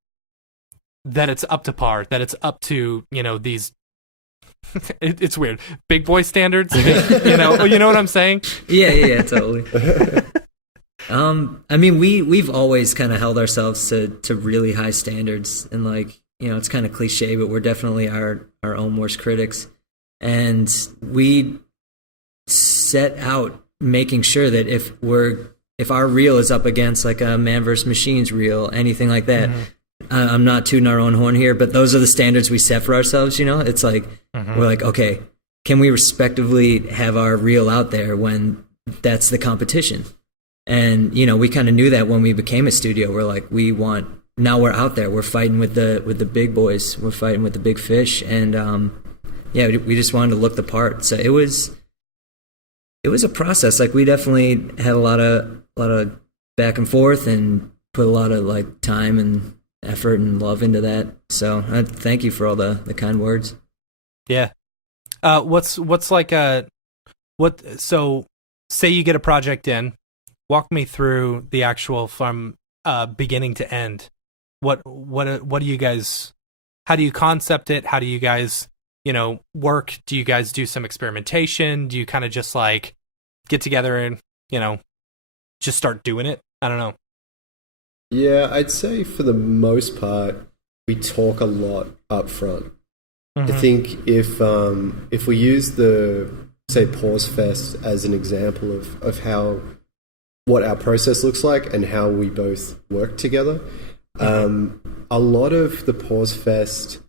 it's up to par, that it's up to, these, it's weird, big boy standards, you know what I'm saying? Yeah, totally. We've always kind of held ourselves to really high standards, and like, it's kind of cliche, but we're definitely our own worst critics. And we set out making sure that if our reel is up against like a Man vs. Machines reel, anything like that, I'm not tooting our own horn here, but those are the standards we set for ourselves. It's like, we're like, okay, can we respectively have our reel out there when that's the competition? And, we kind of knew that when we became a studio. We're like, now we're out there. We're fighting with the big boys. We're fighting with the big fish. And, we just wanted to look the part. So it was a process. Like, we definitely had a lot of back and forth and put a lot of like time and effort and love into that. So I thank you for all the kind words. Yeah. What's like so say you get a project in. Walk me through the actual from beginning to end. What do you guys? How do you concept it? How do you guys, work? Do you guys do some experimentation? Do you kind of just like get together and just start doing it? I don't know. Yeah, I'd say for the most part we talk a lot up front. I think if we use the say Pause Fest as an example of how. What our process looks like and how we both work together. A lot of the Pause Fest,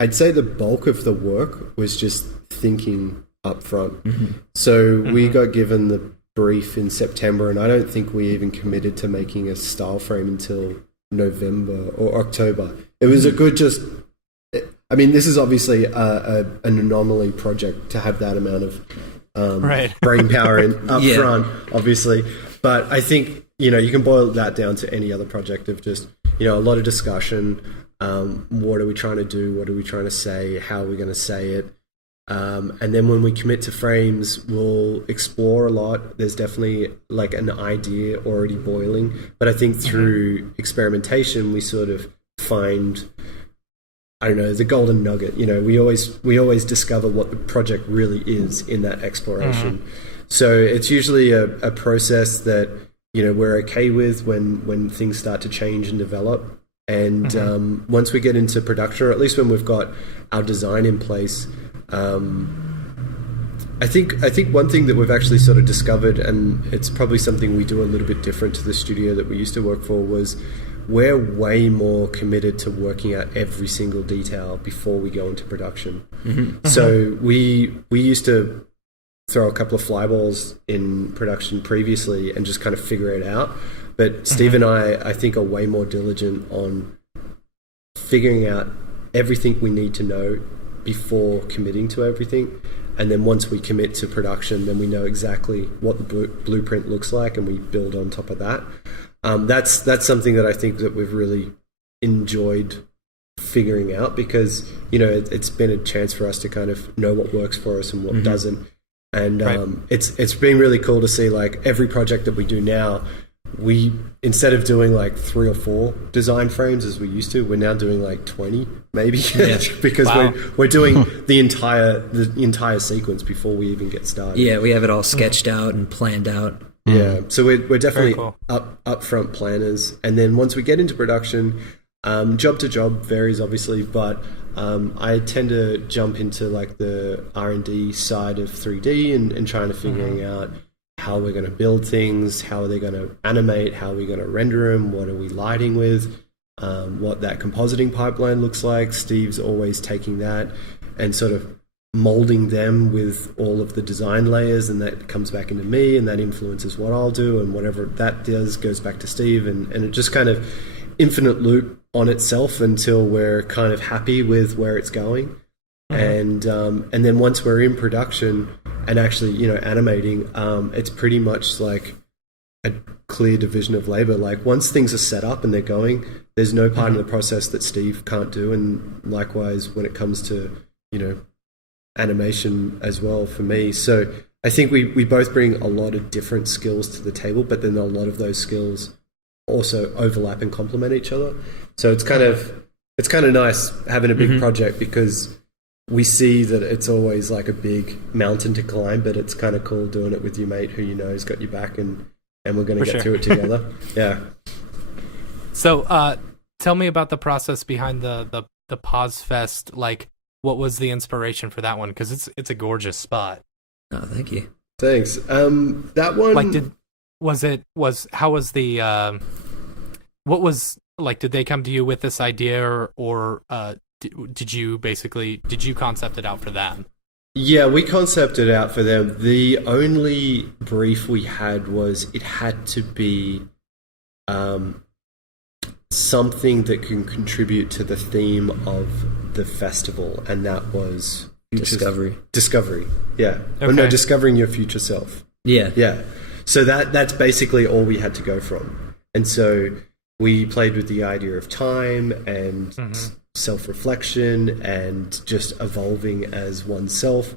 I'd say the bulk of the work was just thinking up front. So we got given the brief in September, and I don't think we even committed to making a style frame until November or October. It was a good this is obviously an anomaly project to have that amount of brain power up front, obviously. But I think, you can boil that down to any other project of just, a lot of discussion. What are we trying to do? What are we trying to say? How are we going to say it? And then when we commit to frames, we'll explore a lot. There's definitely like an idea already boiling. But I think through experimentation, we sort of find, I don't know, the golden nugget. We always discover what the project really is in that exploration. So it's usually a process that, we're okay with when things start to change and develop. And once we get into production, or at least when we've got our design in place, I think one thing that we've actually sort of discovered, and it's probably something we do a little bit different to the studio that we used to work for, was we're way more committed to working out every single detail before we go into production. So we used to throw a couple of fly balls in production previously and just kind of figure it out. But Steve and I think, are way more diligent on figuring out everything we need to know before committing to everything. And then once we commit to production, then we know exactly what the blueprint looks like, and we build on top of that. That's something that I think that we've really enjoyed figuring out, because, you know, it's been a chance for us to kind of know what works for us and what doesn't. And it's been really cool to see, like, every project that we do now, we, instead of doing like 3 or 4 design frames as we used to, we're now doing like 20 maybe, because we're doing the entire sequence before we even get started. Yeah, we have it all sketched out and planned out. Yeah, so we're definitely cool. upfront planners, and then once we get into production, job to job varies obviously, but I tend to jump into like the R&D side of 3D and trying to figuring out how we're going to build things, how are they going to animate, how are we going to render them, what are we lighting with, what that compositing pipeline looks like. Steve's always taking that and sort of molding them with all of the design layers, and that comes back into me, and that influences what I'll do, and whatever that does goes back to Steve, and it just kind of infinite loop on itself until we're kind of happy with where it's going. And then once we're in production and actually, you know, animating, it's pretty much like a clear division of labor. Like, once things are set up and they're going, there's no part of the process that Steve can't do, and likewise when it comes to, you know, animation as well for me. So I think we both bring a lot of different skills to the table, but then a lot of those skills also overlap and complement each other. So it's kind of nice having a big project, because we see that it's always like a big mountain to climb, but it's kind of cool doing it with your mate who you know has got your back, and we're going to get through it together. Yeah. So tell me about the process behind the Pause Fest. Like, what was the inspiration for that one? Because it's a gorgeous spot. Oh, thank you. Thanks. That one, like, did they come to you with this idea, or did you concept it out for them? Yeah, we concepted out for them. The only brief we had was it had to be something that can contribute to the theme of the festival, and that was Discovery. Yeah. Okay. Well, no, discovering your future self. Yeah. So that's basically all we had to go from. And so we played with the idea of time and self-reflection and just evolving as oneself.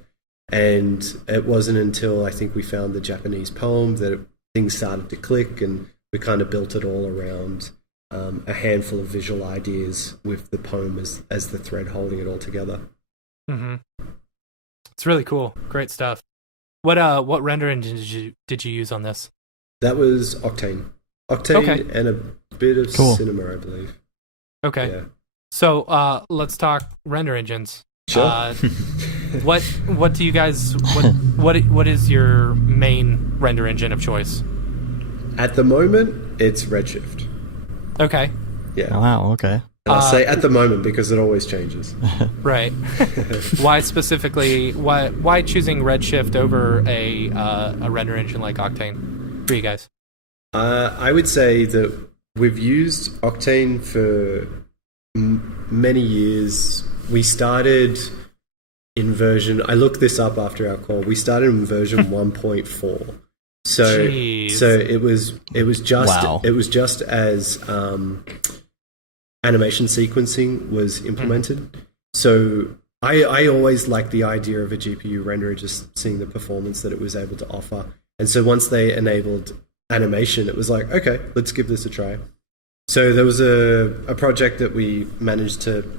And it wasn't until I think we found the Japanese poem that things started to click, and we kind of built it all around a handful of visual ideas with the poem as the thread holding it all together. It's really cool. Great stuff. What render engine did you use on this? That was Octane. Okay. And a bit of Cinema, I believe. Okay. Yeah. So let's talk render engines. Sure. What do you guys what is your main render engine of choice? At the moment, it's Redshift. Okay. Yeah. Oh, wow. Okay. And I'll say at the moment because it always changes. Right. Why specifically? Why choosing Redshift over a render engine like Octane for you guys? I would say that we've used Octane for many years. We started in version. I looked this up after our call. We started in version 1.4. So it was just as animation sequencing was implemented. So I always liked the idea of a GPU renderer, just seeing the performance that it was able to offer. And so once they enabled animation, it was like, okay, let's give this a try. So there was a project that we managed to,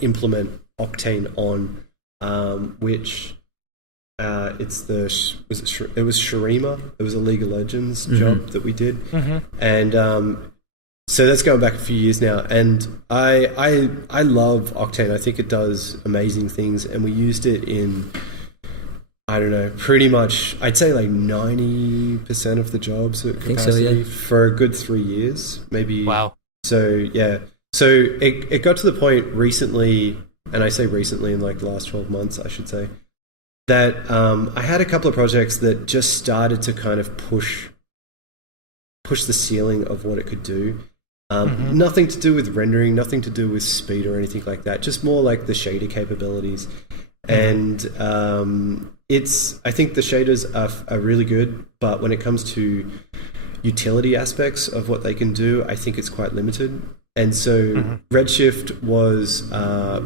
implement Octane on, which it was Shurima. It was a League of Legends job that we did, and so that's going back a few years now. And I love Octane. I think it does amazing things, and we used it in I don't know, pretty much, I'd say like 90% of the jobs at capacity for a good 3 years, maybe. Wow. So, yeah. So it got to the point recently, and I say recently in like the last 12 months, I should say, that I had a couple of projects that just started to kind of push the ceiling of what it could do. Nothing to do with rendering, nothing to do with speed or anything like that, just more like the shader capabilities. And I think the shaders are really good, but when it comes to utility aspects of what they can do, I think it's quite limited. And so Redshift was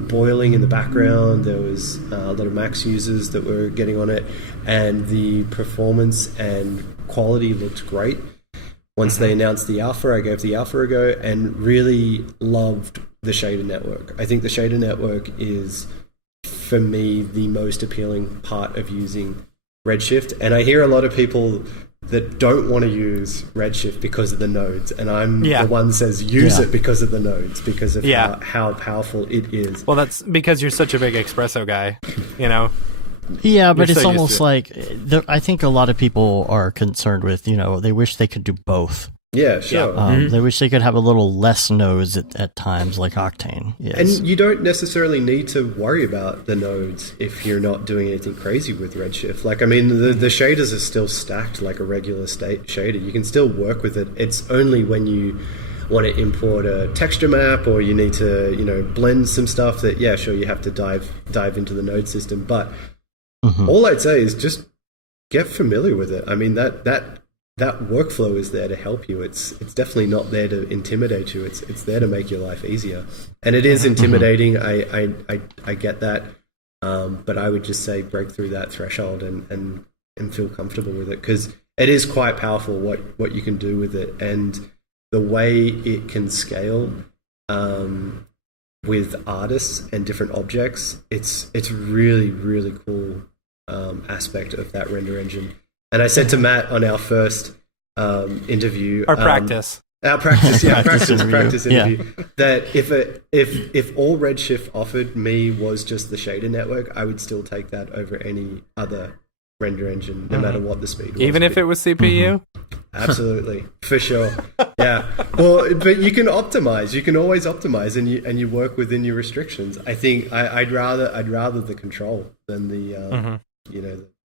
boiling in the background. There was a lot of Max users that were getting on it, and the performance and quality looked great. Once they announced the alpha, I gave the alpha a go and really loved the shader network. I think the shader network is, for me, the most appealing part of using Redshift. And I hear a lot of people that don't want to use Redshift because of the nodes, and I'm the one that says use it because of the nodes, because of how powerful it is. Well, that's because you're such a big espresso guy, you know. Yeah, but it's almost like I think a lot of people are concerned with, they wish they could do both. Yeah, sure. They wish they could have a little less nodes at times, like Octane. Yes. And you don't necessarily need to worry about the nodes if you're not doing anything crazy with Redshift. Like, I mean, the shaders are still stacked like a regular state shader. You can still work with it. It's only when you want to import a texture map or you need to, blend some stuff that, sure, you have to dive into the node system. But all I'd say is just get familiar with it. I mean, that workflow is there to help you. It's definitely not there to intimidate you. It's there to make your life easier. And it is intimidating. I get that. But I would just say break through that threshold and feel comfortable with it, because it is quite powerful what you can do with it, and the way it can scale with artists and different objects. It's really, really cool aspect of that render engine. And I said to Matt on our first interview, our practice interview, that if all Redshift offered me was just the shader network, I would still take that over any other render engine, no matter what the speed was. Even if it was CPU? Absolutely, for sure. Yeah. Well, but you can optimize. You can always optimize, and you work within your restrictions. I think I'd rather the control than the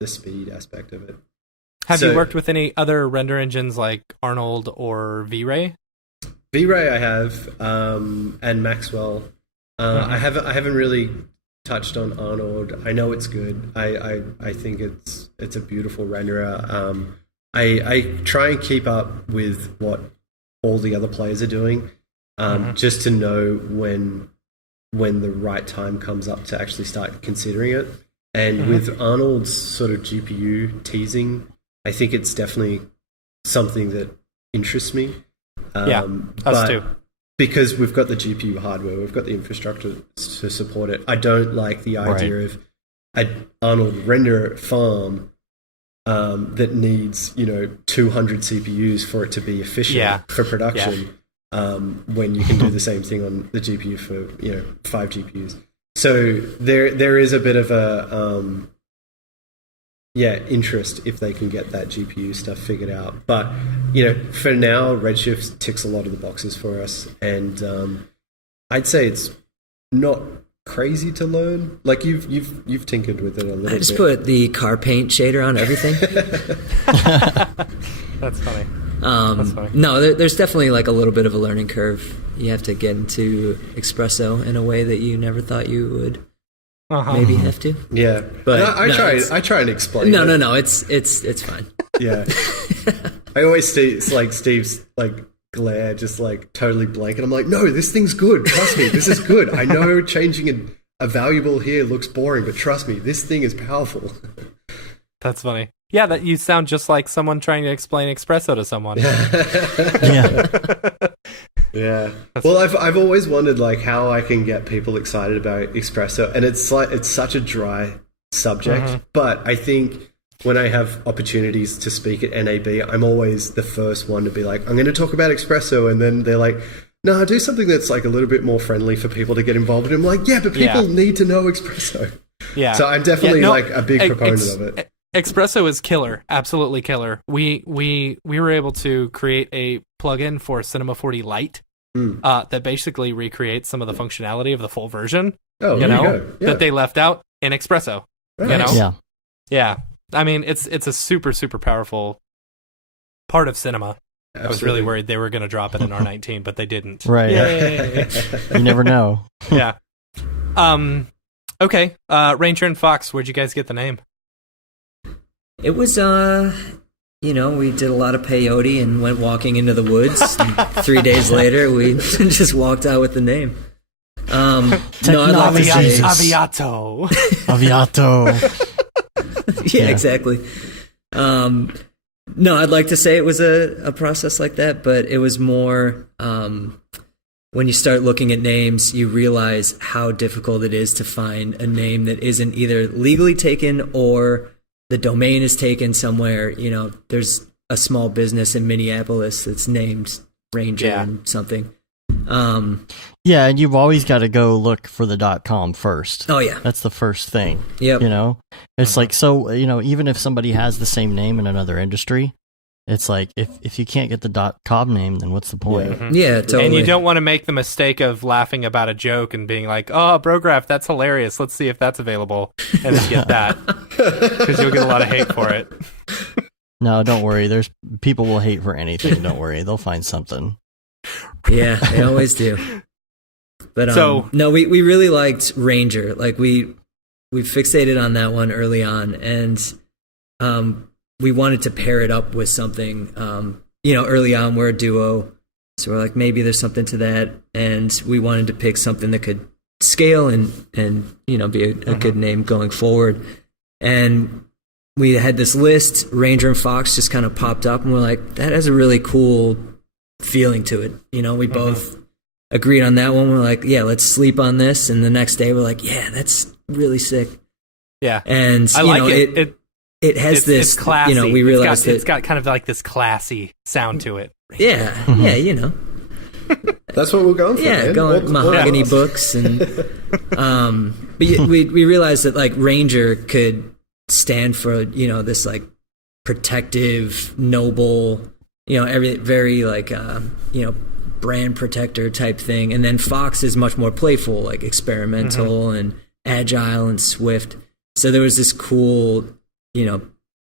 the speed aspect of it. Have you worked with any other render engines like Arnold or V-Ray? V-Ray I have, and Maxwell. I haven't really touched on Arnold. I know it's good. I think it's a beautiful renderer. I try and keep up with what all the other players are doing, just to know when the right time comes up to actually start considering it. And with Arnold's sort of GPU teasing, I think it's definitely something that interests me. Us too. Because we've got the GPU hardware, we've got the infrastructure to support it. I don't like the idea of an Arnold render farm that needs 200 CPUs for it to be efficient for production. When you can do the same thing on the GPU for 5 GPUs. So there is a bit of a interest if they can get that GPU stuff figured out. But for now, Redshift ticks a lot of the boxes for us, and I'd say it's not crazy to learn. Like you've tinkered with it a little bit. I just put the car paint shader on everything. That's funny. No, there's definitely like a little bit of a learning curve. You have to get into Espresso in a way that you never thought you would. Maybe have to. Yeah, but I try and explain. No, it's fine. Yeah, I always see Steve's glare, just totally blank, and I'm like, no, this thing's good. Trust me, this is good. I know changing a variable here looks boring, but trust me, this thing is powerful. That's funny. Yeah, that you sound just like someone trying to explain espresso to someone. Yeah. Well, I've always wondered how I can get people excited about espresso, and it's such a dry subject. But I think when I have opportunities to speak at NAB, I'm always the first one to be like, I'm going to talk about espresso, and then they're like, no, do something that's a little bit more friendly for people to get involved in. I'm like, yeah, but people need to know espresso. Yeah. So I'm definitely like a big proponent of it. Espresso is killer, absolutely killer. We were able to create a plugin for Cinema 4D Lite that basically recreates some of the functionality of the full version. Oh, there you go. Yeah. That they left out in Espresso. Right. You know? Yeah. Yeah. I mean, it's a super, super powerful part of cinema. Absolutely. I was really worried they were going to drop it in R19, but they didn't. Right. Yay. You never know. Yeah. Okay. Ranger and Fox, where'd you guys get the name? It was, we did a lot of peyote and went walking into the woods. And 3 days later, we just walked out with the name. No, I'd like to say Aviato. Aviato. Yeah, exactly. No, I'd like to say it was a process like that, but it was more when you start looking at names, you realize how difficult it is to find a name that isn't either legally taken or the domain is taken somewhere. There's a small business in Minneapolis that's named Ranger and something. Yeah, and you've always got to go look for the .com first. Oh, yeah. That's the first thing. Yep. It's like, so, even if somebody has the same name in another industry, it's like, if you can't get the .com name, then what's the point? Yeah, totally. And you don't want to make the mistake of laughing about a joke and being like, oh, Brograph, that's hilarious. Let's see if that's available. And then get that. Because you'll get a lot of hate for it. No, don't worry. There's people will hate for anything. Don't worry. They'll find something. Yeah, they always do. But no, we really liked Ranger. Like we fixated on that one early on, and we wanted to pair it up with something. Early on we're a duo, so we're like, maybe there's something to that, and we wanted to pick something that could scale and be a good name going forward. And we had this list. Ranger and Fox just kind of popped up, and we're like, that has a really cool feeling to it. We both agreed on that one. We're like, yeah, let's sleep on this. And the next day we're like, yeah, that's really sick. Yeah. And I like it. It has this, it's classy. We realized it's got kind of like this classy sound to it. Yeah. Yeah. That's what we're going for. Yeah. Going mahogany books. And, but we realized that like Ranger could stand for, this like protective, noble, very like, brand protector type thing. And then Fox is much more playful, like experimental and agile and swift. So there was this cool,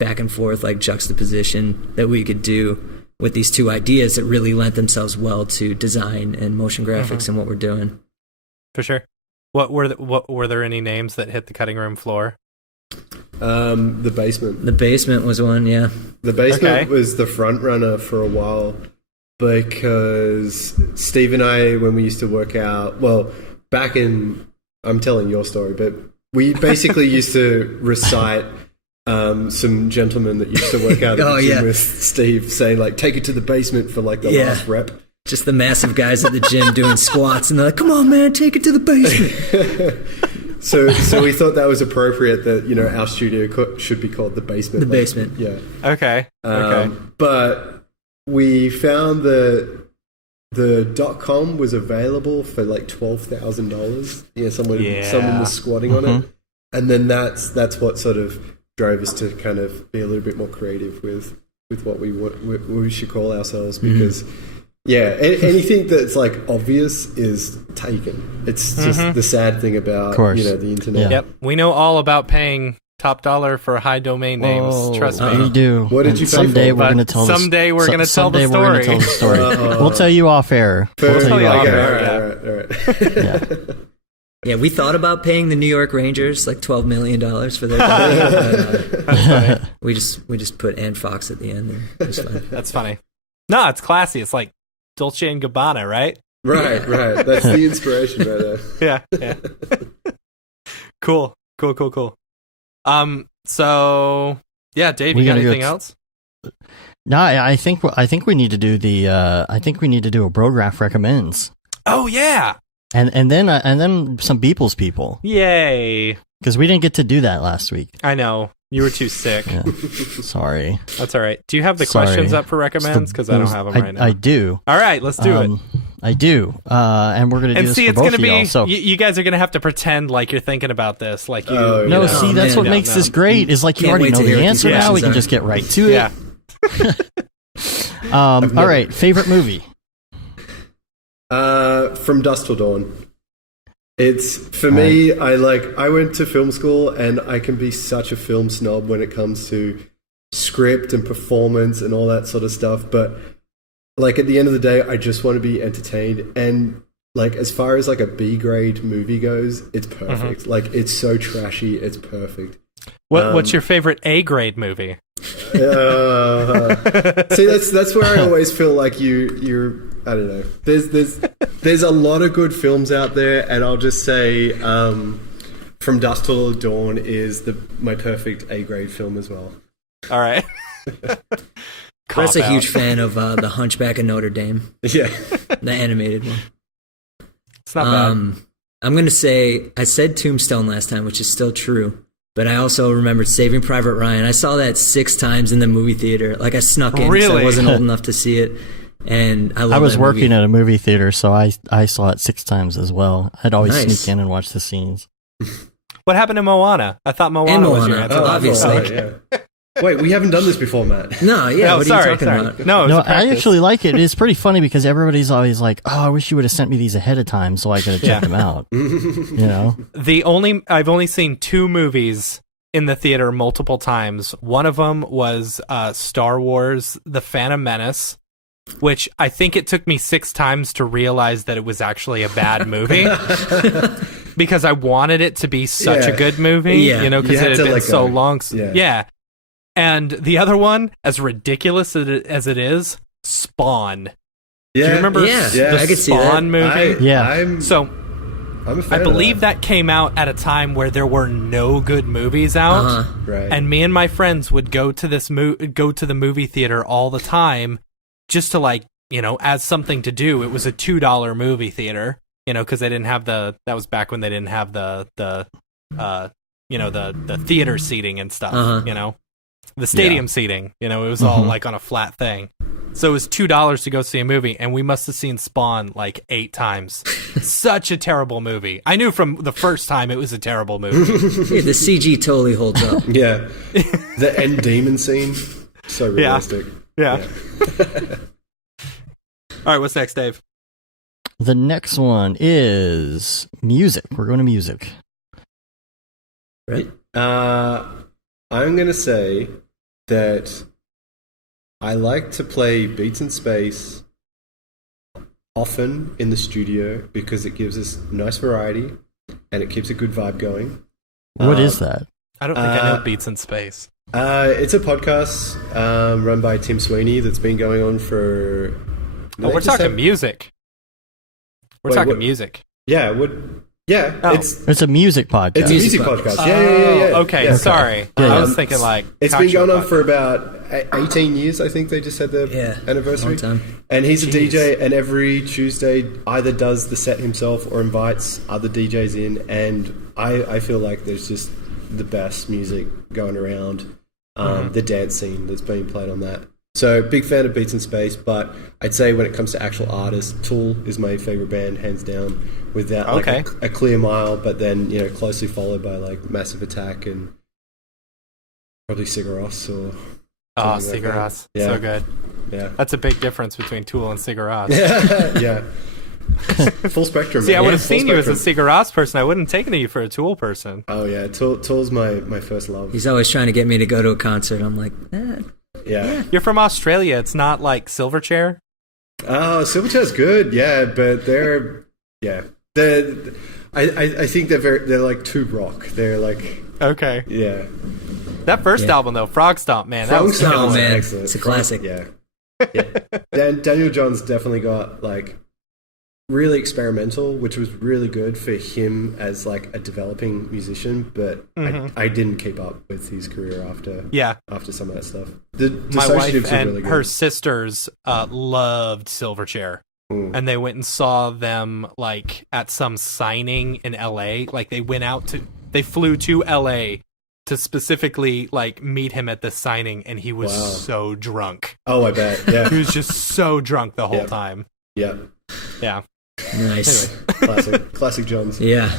back and forth like juxtaposition that we could do with these two ideas that really lent themselves well to design and motion graphics and what we're doing. For sure. What were there any names that hit the cutting room floor? The Basement. The Basement was one, yeah. The Basement was the front runner for a while because Steve and I, when we used to work out, I'm telling your story, but we basically used to recite some gentlemen that used to work out at the gym with Steve saying like, take it to the basement for like the last rep. Just the massive guys at the gym doing squats and they're like, come on man, take it to the basement. So we thought that was appropriate that, our studio should be called The Basement. The Basement. Yeah. Okay. But we found the .com was available for like $12,000. Yeah, someone was squatting on it. And then that's what sort of drove us to kind of be a little bit more creative with what we should call ourselves because anything that's like obvious is taken. It's just the sad thing about the internet. Yeah. Yep, we know all about paying top dollar for high domain names. Trust me, we do. What did you pay someday for? We're going to tell. Someday we're going to tell the story. We're going to tell the story. We'll tell you off air. All right. Yeah, we thought about paying the New York Rangers like $12 million for their domain, but we just put and Fox at the end. And it was fun. That's funny. No, it's classy. It's like Dolce and Gabbana, right? Right. That's the inspiration right there. Yeah. Cool. So yeah, Dave, you got anything else? No, I think we need to do a Brograph recommends. Oh yeah. And then some Beeple's people. Yay. Because we didn't get to do that last week. I know. You were too sick. Yeah. Sorry. That's all right. Do you have the questions up for recommends? Because I don't have them right now. I do. All right, let's do it. I do, and we're going to do this for both of y'all. So you guys are going to have to pretend like you're thinking about this, like you. No, see, that's what makes this great. Is like you already know the answer now. We can just get right to it. All right, favorite movie. From Dusk Till Dawn. It's for me. I went to film school, and I can be such a film snob when it comes to script and performance and all that sort of stuff. But like at the end of the day, I just want to be entertained. And like as far as like a B grade movie goes, it's perfect. Mm-hmm. Like it's so trashy, it's perfect. What's your favorite A grade movie? See, that's where I always feel like you're. I don't know. There's a lot of good films out there, and I'll just say, From Dusk Till Dawn is my perfect A grade film as well. All right. Brett's a huge fan of The Hunchback of Notre Dame. Yeah, the animated one. It's not bad. I'm going to say, I said Tombstone last time, which is still true, but I also remembered Saving Private Ryan. I saw that 6 times in the movie theater. Like I snuck in because I wasn't old enough to see it. And I was working at a movie theater, so I saw it 6 times as well. I'd always sneak in and watch the scenes. What happened to Moana? I thought Moana was your answer. Obviously. Yeah. Wait, we haven't done this before, Matt. No, yeah. What are you talking about? No, I actually like it. It's pretty funny because everybody's always like, "Oh, I wish you would have sent me these ahead of time so I could have checked them out." You know, I've only seen 2 movies in the theater multiple times. One of them was Star Wars: The Phantom Menace, which I think it took me 6 times to realize that it was actually a bad movie. Because I wanted it to be such a good movie, because it had been so long. Yeah. And the other one, as ridiculous as it is, Spawn. Yeah. Do you remember the Spawn movie? I'm a fan I believe that came out at a time where there were no good movies out. Right. And me and my friends would go to the movie theater all the time just to as something to do. It was a $2 movie theater. Because they didn't have that was back when they didn't have the theater seating and stuff, the stadium seating, it was all like on a flat thing. So it was $2 to go see a movie, and we must have seen Spawn like 8 times. Such a terrible movie. I knew from the first time it was a terrible movie. Yeah, the CG totally holds up. Yeah. The end demon scene, so realistic. Yeah. All right, what's next, Dave? The next one is music. We're going to music. Right. I'm going to say that I like to play Beats in Space often in the studio because it gives us nice variety and it keeps a good vibe going. What is that? I don't think I know Beats in Space. It's a podcast run by Tim Sweeney that's been going on for... we're talking music. We're talking music. Yeah, it's a music podcast. It's a music podcast. Yeah. Okay, sorry. I was thinking it's been going on for about 18 years. I think they just had their anniversary. Long time. And he's a DJ, and every Tuesday either does the set himself or invites other DJs in. And I feel like there's just the best music going around. The dance scene that's being played on that. So, big fan of Beats in Space, but I'd say when it comes to actual artists, Tool is my favorite band, hands down, with that a clear mile, but then closely followed by like Massive Attack and probably Sigur Rós or Sigur Rós, so good. Yeah, that's a big difference between Tool and Sigur Rós. Yeah. Full spectrum. See, I would have seen you as a Sigur Rós person. I wouldn't have taken you for a Tool person. Oh yeah, Tool's my first love. He's always trying to get me to go to a concert. I'm like, Yeah. You're from Australia. It's not like Silverchair? Oh, Silverchair's good, but I think they're like too rock. They're like... Okay. Yeah. That first album, though, Frog Stomp, man. Frog Stomp, man. Excellent. It's a classic. Yeah. Daniel John's definitely got like really experimental, which was really good for him as like a developing musician, but I didn't keep up with his career after some of that stuff. My wife and really her sisters loved Silverchair. And they went and saw them like at some signing in LA. Like they flew to LA to specifically like meet him at the signing, and he was so drunk. Oh, I bet. Yeah. He was just so drunk the whole time. Yeah. Yeah. Nice. Anyway. Classic Johns. Yeah.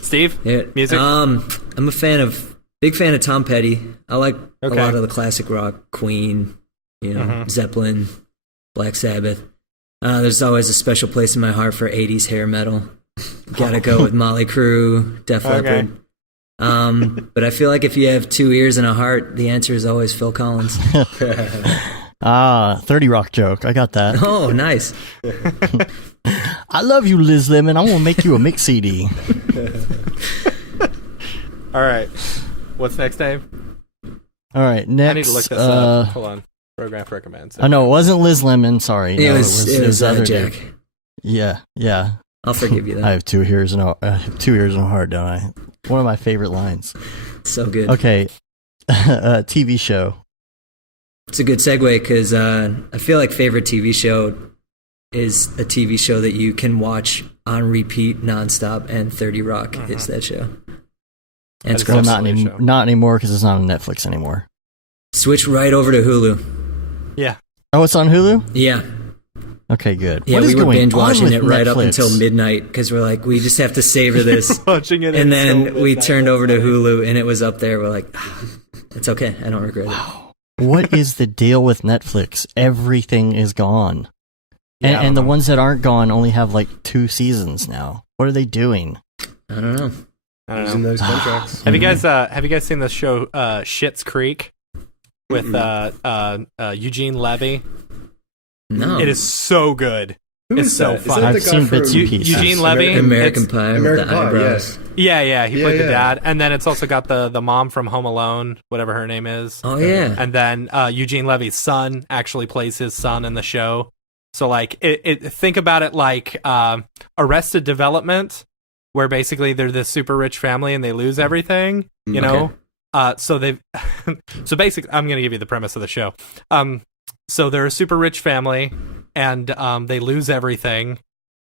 Steve, Yeah. music? I'm a big fan of Tom Petty. I like a Okay. lot of the classic rock, Queen, Zeppelin, Black Sabbath. There's always a special place in my heart for 80s hair metal. Gotta go with Motley Crue, Def Leppard. But I feel like if you have 2 ears and a heart, the answer is always Phil Collins. 30 Rock joke. I got that. Oh, nice. I love you, Liz Lemon. I'm going to make you a mix CD. All right. What's next, Dave? All right, next. I need to look this up. Hold on. Brograph recommends. Oh, no, it wasn't Liz Lemon. Sorry. It No, was other Jack. dude. Yeah. I'll forgive you that. I have 2 ears and a heart, don't I? One of my favorite lines. So good. Okay. TV show. It's a good segue because I feel like favorite TV show is a TV show that you can watch on repeat nonstop, and 30 Rock is that show. And That is Well, absolutely a show. not anymore because it's not on Netflix anymore. switch right over to Hulu. Yeah. Oh, it's on Hulu? Yeah. Okay, good. Yeah, What is we were going binge on watching with it right up Netflix? until midnight because we're like, we just have to savor this. Watching it And then until we midnight. turned over to Hulu and it was up there. We're like, it's okay. I don't regret it. What is the deal with Netflix? Everything is gone. Yeah, And the ones that aren't gone only have like 2 seasons now. What are they doing? I don't know. I don't Using know. those contracts. Have you guys seen the show Schitt's Creek with Eugene Levy? No. It is so good. Who It's is so that? Is fun. that the I've guy seen from bits and pieces. Eugene Levy. American It's- Pie with American the Pie, eyebrows. Yeah, he played the Yeah. dad, and then it's also got the mom from Home Alone, whatever her name is. Oh, yeah. And then Eugene Levy's son actually plays his son in the show. So like, think about it like Arrested Development, where basically they're this super rich family and they lose everything. You know, so they've so basically, I'm going to give you the premise of the show. So they're a super rich family, and they lose everything.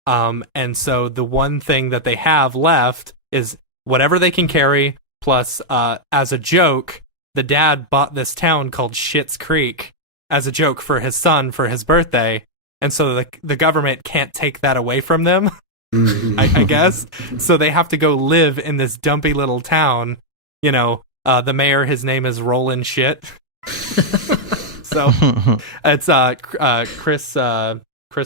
And so the one thing that they have left is whatever they can carry. Plus, as a joke, the dad bought this town called Schitt's Creek as a joke for his son for his birthday. And so the government can't take that away from them, I guess. So they have to go live in this dumpy little town. You know, the mayor, his name is Roland Shit. So it's Chris,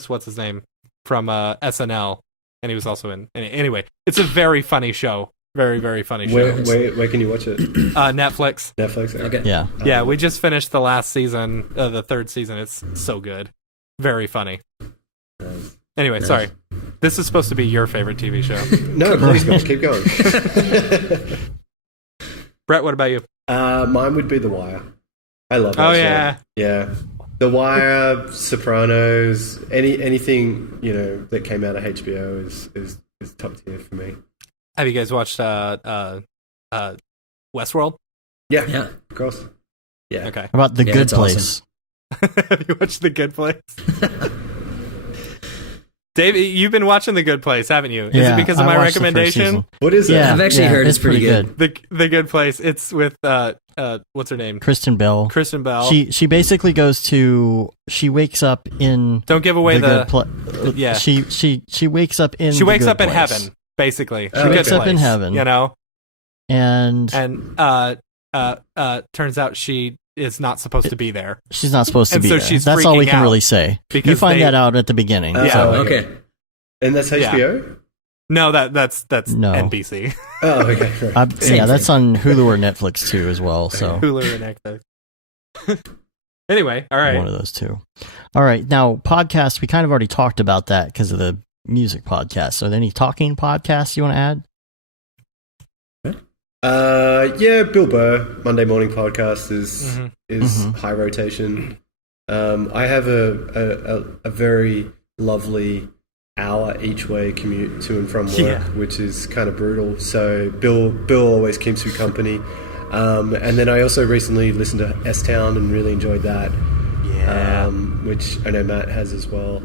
what's his name? From SNL. And he was also in... Anyway, it's a very funny show. Very, very funny show. Where can you watch it? Netflix. Netflix. Okay. Yeah. Yeah, we just finished the last season, the 3rd season. It's so good. Very funny. Anyway, sorry. This is supposed to be your favorite TV show. No, please go. Keep going. Brett, what about you? Mine would be The Wire. I love that Oh, show. yeah. Yeah. The Wire, Sopranos, anything, that came out of HBO is top tier for me. Have you guys watched Westworld? Yeah. Yeah. Of course. Yeah. Okay. How about The Yeah, Good that's Place? Have you watched The Good Place? Dave, you've been watching The Good Place, haven't you? Is it because of my watched the first recommendation? season. What is it? Yeah, I've actually heard it's pretty good. The Good Place. It's with what's her name? Kristen Bell. Kristen Bell. She basically goes to. She wakes up in. Don't give away the the. good yeah. She wakes up in. She the wakes good up in place. heaven, basically. She The wakes Good up in Place, heaven. You know, and turns out she is not supposed to be there. she's not supposed to And be so there. she's That's all we freaking can out really say. because You find they- that out at the beginning. Oh, so. Okay. And that's Yeah. HBO? No, that's No. NBC. Oh, okay. Right. Same Yeah, that's thing. on Hulu or Netflix too, as well. So Hulu and Netflix. Anyway, all right. one of those two. All right, now podcasts. We kind of already talked about that because of the music podcast. Are there any talking podcasts you want to add? Yeah, Bill Burr, Monday Morning Podcast is Mhm. high rotation. I have a very lovely hour each way commute to and from work, Yeah. which is kind of brutal. So Bill always keeps me company. And then I also recently listened to S-Town and really enjoyed that. Yeah. Which I know Matt has as well.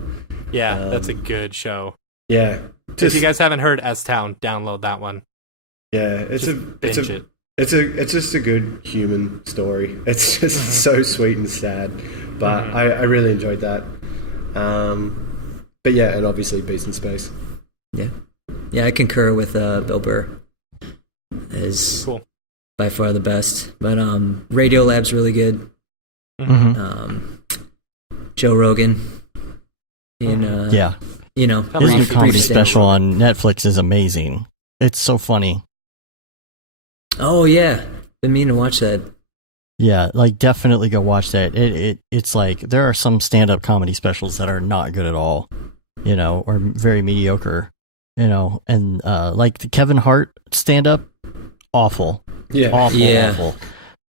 Yeah, that's a good show. Yeah, If you guys haven't heard S-Town, download that one. yeah, it's Binge it. it's just a good human story. It's just so sweet and sad, but I really enjoyed that. but yeah, and obviously Beast in Space. Yeah, I concur with Bill Burr. Is cool. By far the best. But Radiolab's really good. Joe Rogan. And you know, his new comedy special on Netflix is amazing. It's so funny. Oh yeah, been meaning to watch that. Yeah, like definitely go watch that. It's like there are some stand-up comedy specials that are not good at all, you know, or very mediocre, you know, and like the Kevin Hart stand-up, awful, awful.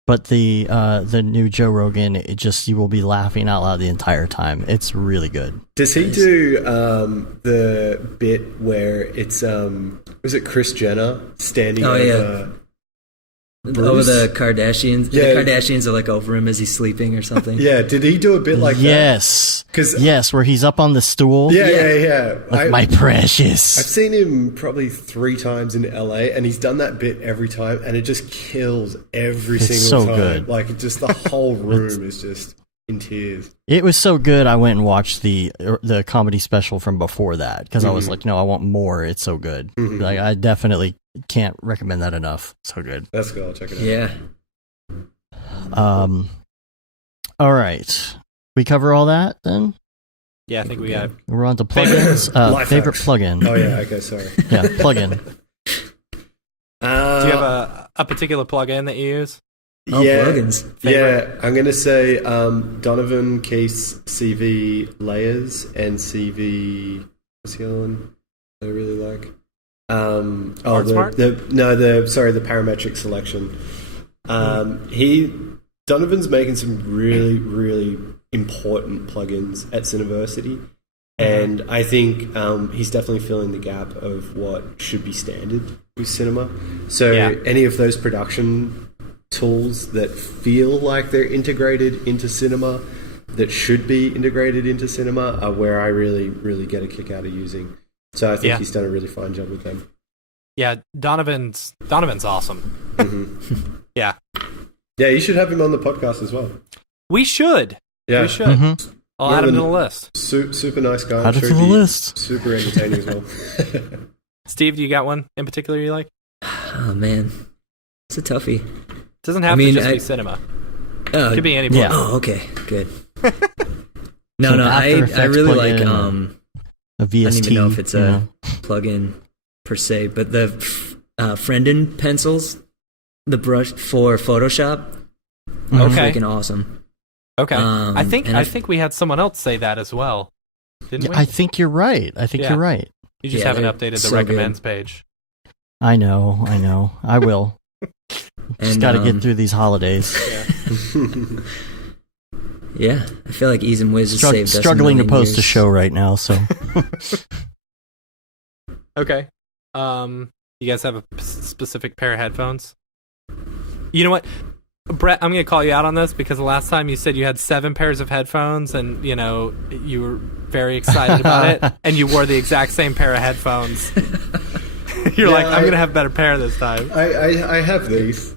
But the new Joe Rogan, you will be laughing out loud the entire time. It's really good. Does he do the bit where it's was it Kris Jenner standing over the Kardashians? Yeah. The Kardashians are like over him as he's sleeping or something. Yeah, did he do a bit like that? Yes, where he's up on the stool. Yeah. Like, my precious. I've seen him probably 3 times in LA, and he's done that bit every time, and it just kills every single time. Good. Like, just the whole room is just in tears. It was so good, I went and watched the comedy special from before that, because I was like, no, I want more. It's so good. Like, I definitely can't recommend that enough. So good. That's good. I'll check it out. Yeah. All right. We cover all that then? Yeah, I think we got. We're on to plugins. Favorite plugin. Oh yeah. Okay. Sorry. Yeah, plugin. Do you have a particular plugin that you use? Plugins. Favorite? Yeah, I'm gonna say Donovan Case CV layers and CV. What's the other one that I really like? The parametric selection. Donovan's making some really, really important plugins at Cineversity, and I think he's definitely filling the gap of what should be standard with cinema. So any of those production tools that feel like they're integrated into cinema, that should be integrated into cinema, are where I really, really get a kick out of using. So I think he's done a really fine job with them. Yeah, Donovan's awesome. Yeah, you should have him on the podcast as well. We should. Yeah, we should. I'll add him to the list. Super nice guy. Add him to the list. Super entertaining as well. Steve, do you got one in particular you like? Oh man, it's a toughie. Doesn't have to just be cinema. It could be any plugin. Yeah. Oh, okay, good. I really like a VST. I don't even know if it's a plugin per se, but the Frendon pencils, the brush for Photoshop, are freaking awesome. Okay, I think we had someone else say that as well, didn't we? I think you're right. You're right. You just haven't updated the recommends page. I know. I will. Just got to get through these holidays. Yeah, I feel like Ease and Wiz has saved us struggling to post a show right now, so. Okay. You guys have a specific pair of headphones? You know what? Brett, I'm going to call you out on this because the last time you said you had 7 pairs of headphones and, you know, you were very excited about it and you wore the exact same pair of headphones. You're like, I'm going to have a better pair this time. I have these.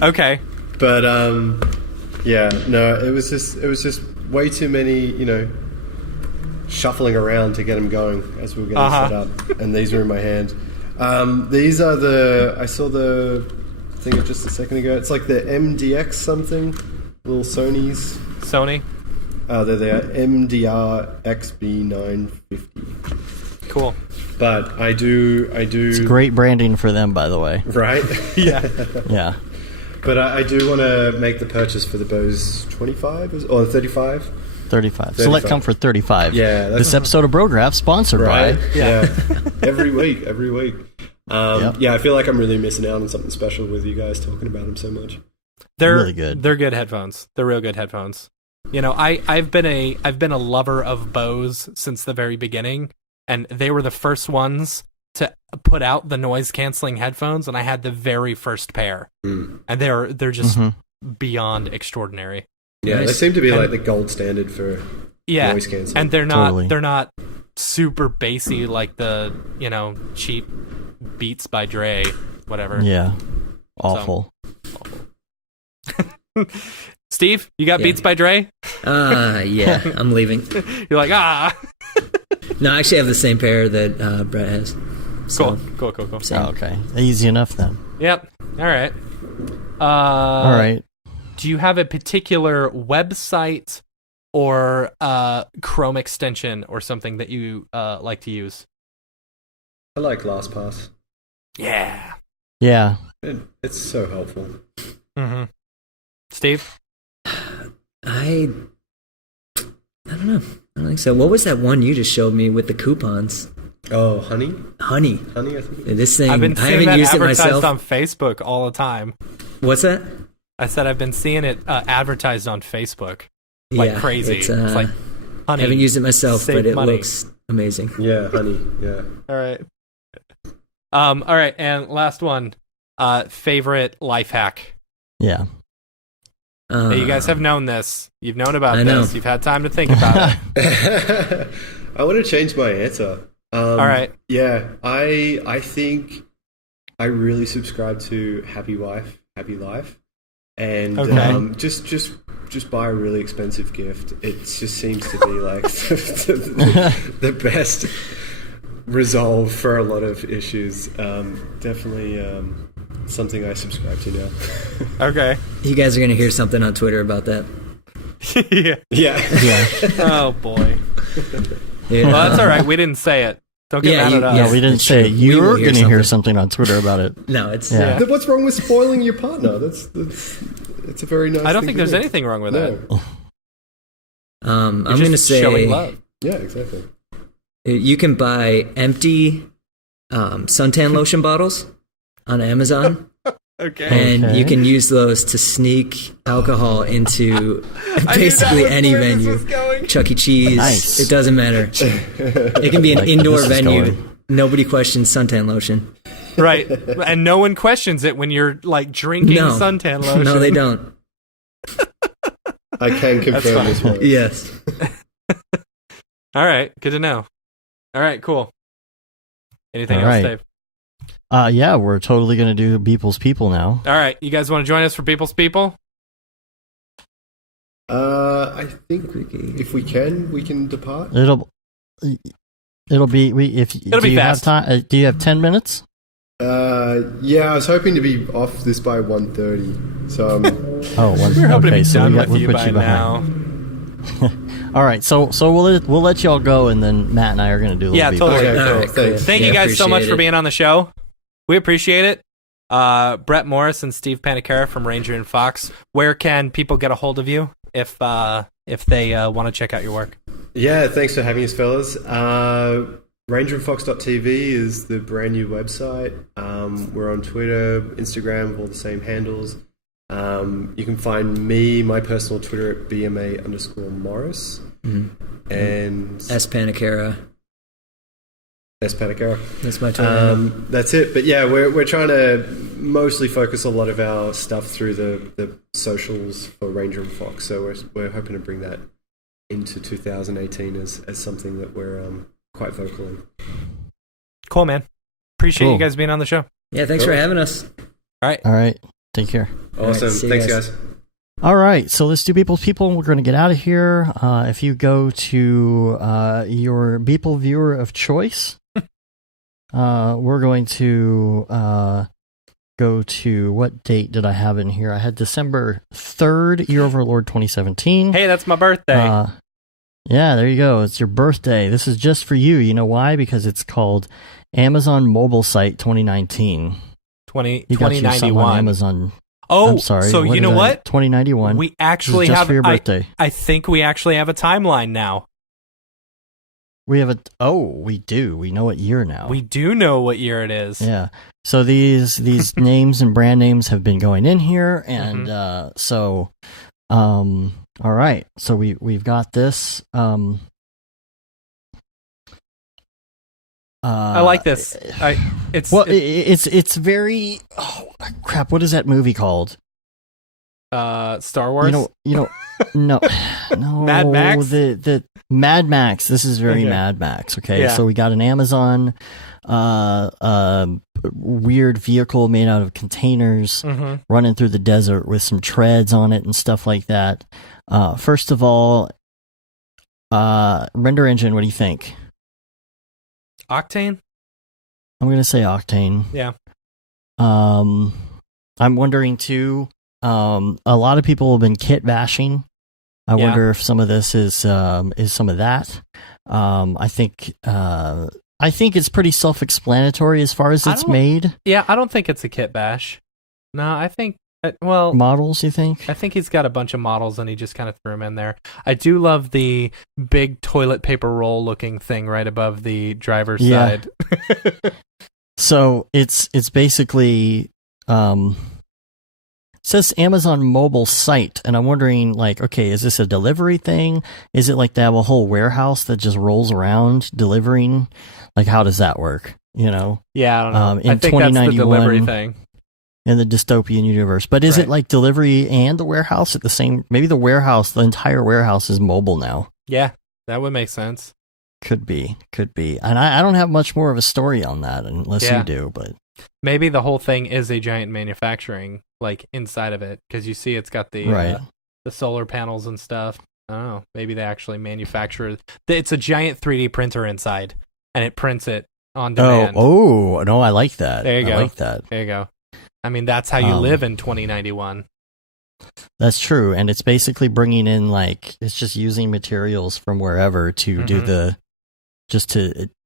Okay. But, it was just way too many, you know, shuffling around to get them going as we were getting set up. And these were in my hand. These are I saw the thing just a second ago. It's like the MDX something, little Sony's. Sony? They're the MDR XB950. Cool. But I do. It's great branding for them, by the way. Right? Yeah. But I do want to make the purchase for the Bose 25 or 35. 35. Select Comfort 35. Yeah. This episode of Brograph sponsored by. Yeah. Every week. Yeah, I feel like I'm really missing out on something special with you guys talking about them so much. They're really good. They're good headphones. They're real good headphones. You know, I've been a lover of Bose since the very beginning, and they were the first ones to put out the noise canceling headphones, and I had the very first pair, and they're just beyond extraordinary. Yeah, they seem to be like the gold standard for noise canceling, and they're not super bassy like the, you know, cheap Beats by Dre, whatever. Yeah, awful. Steve, you got Beats by Dre? Yeah, I'm leaving. You're like, No, I actually have the same pair that Brett has. So, Cool. Oh, okay. Easy enough then. Yep. All right. All right. Do you have a particular website or Chrome extension or something that you like to use? I like LastPass. Yeah. Yeah. It's so helpful. Mm-hmm. Steve? I don't know. I don't think so. What was that one you just showed me with the coupons? Oh, Honey, I I think. This thing, I've been I seeing haven't that used it advertised myself. on Facebook all the time. What's that? I said I've been seeing it advertised on Facebook like crazy. It's like, Honey, I haven't used it myself, save but it money. looks amazing. Yeah, Honey. Yeah. All right. All right, and last one. Favorite life hack. Yeah. You guys have known this. You've known about I this. know. You've had time to think about it. I want to change my answer. All right. Yeah, I think I really subscribe to Happy Wife, Happy Life, and Okay. just buy a really expensive gift. It just seems to be like the best resolve for a lot of issues. Definitely something I subscribe to now. Okay. You guys are going to hear something on Twitter about that. Yeah. Yeah. Oh boy. Yeah. Well, that's all right. We didn't say it. Don't get mad at us. No, we didn't it's say true. it. We will You're hear going to hear something. something on Twitter about it. No, it's Yeah. What's wrong with spoiling your partner? That's it's a very nice. I don't thing think to there's do. anything wrong with that. No. I'm You're going to just say showing love. Yeah, exactly. you can buy empty suntan lotion bottles on Amazon. Okay. And Okay. you can use those to sneak alcohol into basically any venue. Chuck E. Cheese. Nice. It doesn't matter. It can be an Like indoor this is venue. going. Nobody questions suntan lotion. Right. And no one questions it when you're like drinking No. suntan lotion. No, they don't. I can confirm fine. this one. Yes. All right. Good to know. All right. Cool. Anything All else, right. Dave? Yeah, we're totally going to do People's People now. All right. You guys want to join us for People's People? I think if we can depart. It'll be It'll do be you fast. have time? Do you have 10 minutes? Yeah, I was hoping to be off this by 1:30. So Oh, We're hoping to be so done we with we'll you put by you behind. now. All right, so we'll let y'all go, and then Matt and I are going to do a little Yeah, People. totally. okay, All cool. right, Thanks. Thank you guys so much appreciate for it. being on the show. We appreciate it. Brett Morris and Steve Panicara from Ranger and Fox. Where can people get a hold of you if they want to check out your work? Yeah, thanks for having us, fellas. RangerandFox.tv is the brand new website. We're on Twitter, Instagram, all the same handles. You can find me, my personal Twitter at BMA_Morris. Mm-hmm. And S. Panicara. S. Panicara. That's my Twitter. That's it. But yeah, we're trying to mostly focus a lot of our stuff through the socials for Ranger and Fox. So we're hoping to bring that into 2018 as something that we're quite vocal in. Cool, man. Appreciate Cool. you guys being on the show. Yeah, thanks for having us. All right. All right, take care. Awesome. see you Thanks, guys. guys. All right, so let's do People's People. We're going to get out of here. If you go to your Beeple viewer of choice, we're going to go to, what date did I have in here? I had December 3rd, Year of Our Lord 2017. Hey, that's my birthday. Yeah, there you go. It's your birthday. This is just for you. You know why? Because it's called Amazon Mobile Site 2019. You got you something on 2091. Amazon. Oh, I'm sorry. so you know what? 2091. We actually just have for your birthday. I think we actually have a timeline now. We have we do. We know what year now. We do know what year it is. Yeah. So these names and brand names have been going in here, and all right. So we've got this. I like this. It's very. Oh crap! What is that movie called? Star Wars. No, no. Mad Max? The Mad Max. This is very Okay. Mad Max. Okay, Yeah. so we got an Amazon, weird vehicle made out of containers Mhm. running through the desert with some treads on it and stuff like that. First of all, render engine. What do you think? Octane? I'm going to say Octane. Yeah. I'm wondering too, a lot of people have been kit bashing. I wonder if some of this is some of that. I think it's pretty self-explanatory as far as it's made. Yeah, I don't think it's a kit bash. No, I think models, you think? I think he's got a bunch of models and he just kind of threw them in there. I do love the big toilet paper roll looking thing right above the driver's side. So it's basically says Amazon mobile site, and I'm wondering, like, okay, is this a delivery thing? Is it like they have a whole warehouse that just rolls around delivering? Like, how does that work? You know? Yeah, I don't know. In I think that's the delivery thing. In the dystopian universe. But is it like delivery and the warehouse at the same... Maybe the entire warehouse is mobile now. Yeah, that would make sense. Could be. And I don't have much more of a story on that unless you do, but... Maybe the whole thing is a giant manufacturing, like, inside of it, because you see it's got the solar panels and stuff. I don't know. Maybe they actually manufacture... It's a giant 3D printer inside, and it prints it on demand. Oh, no, I like that. There you go. I like that. There you go. I mean, that's how you live in 2091. That's true, and it's basically bringing in, like, it's just using materials from wherever to do the...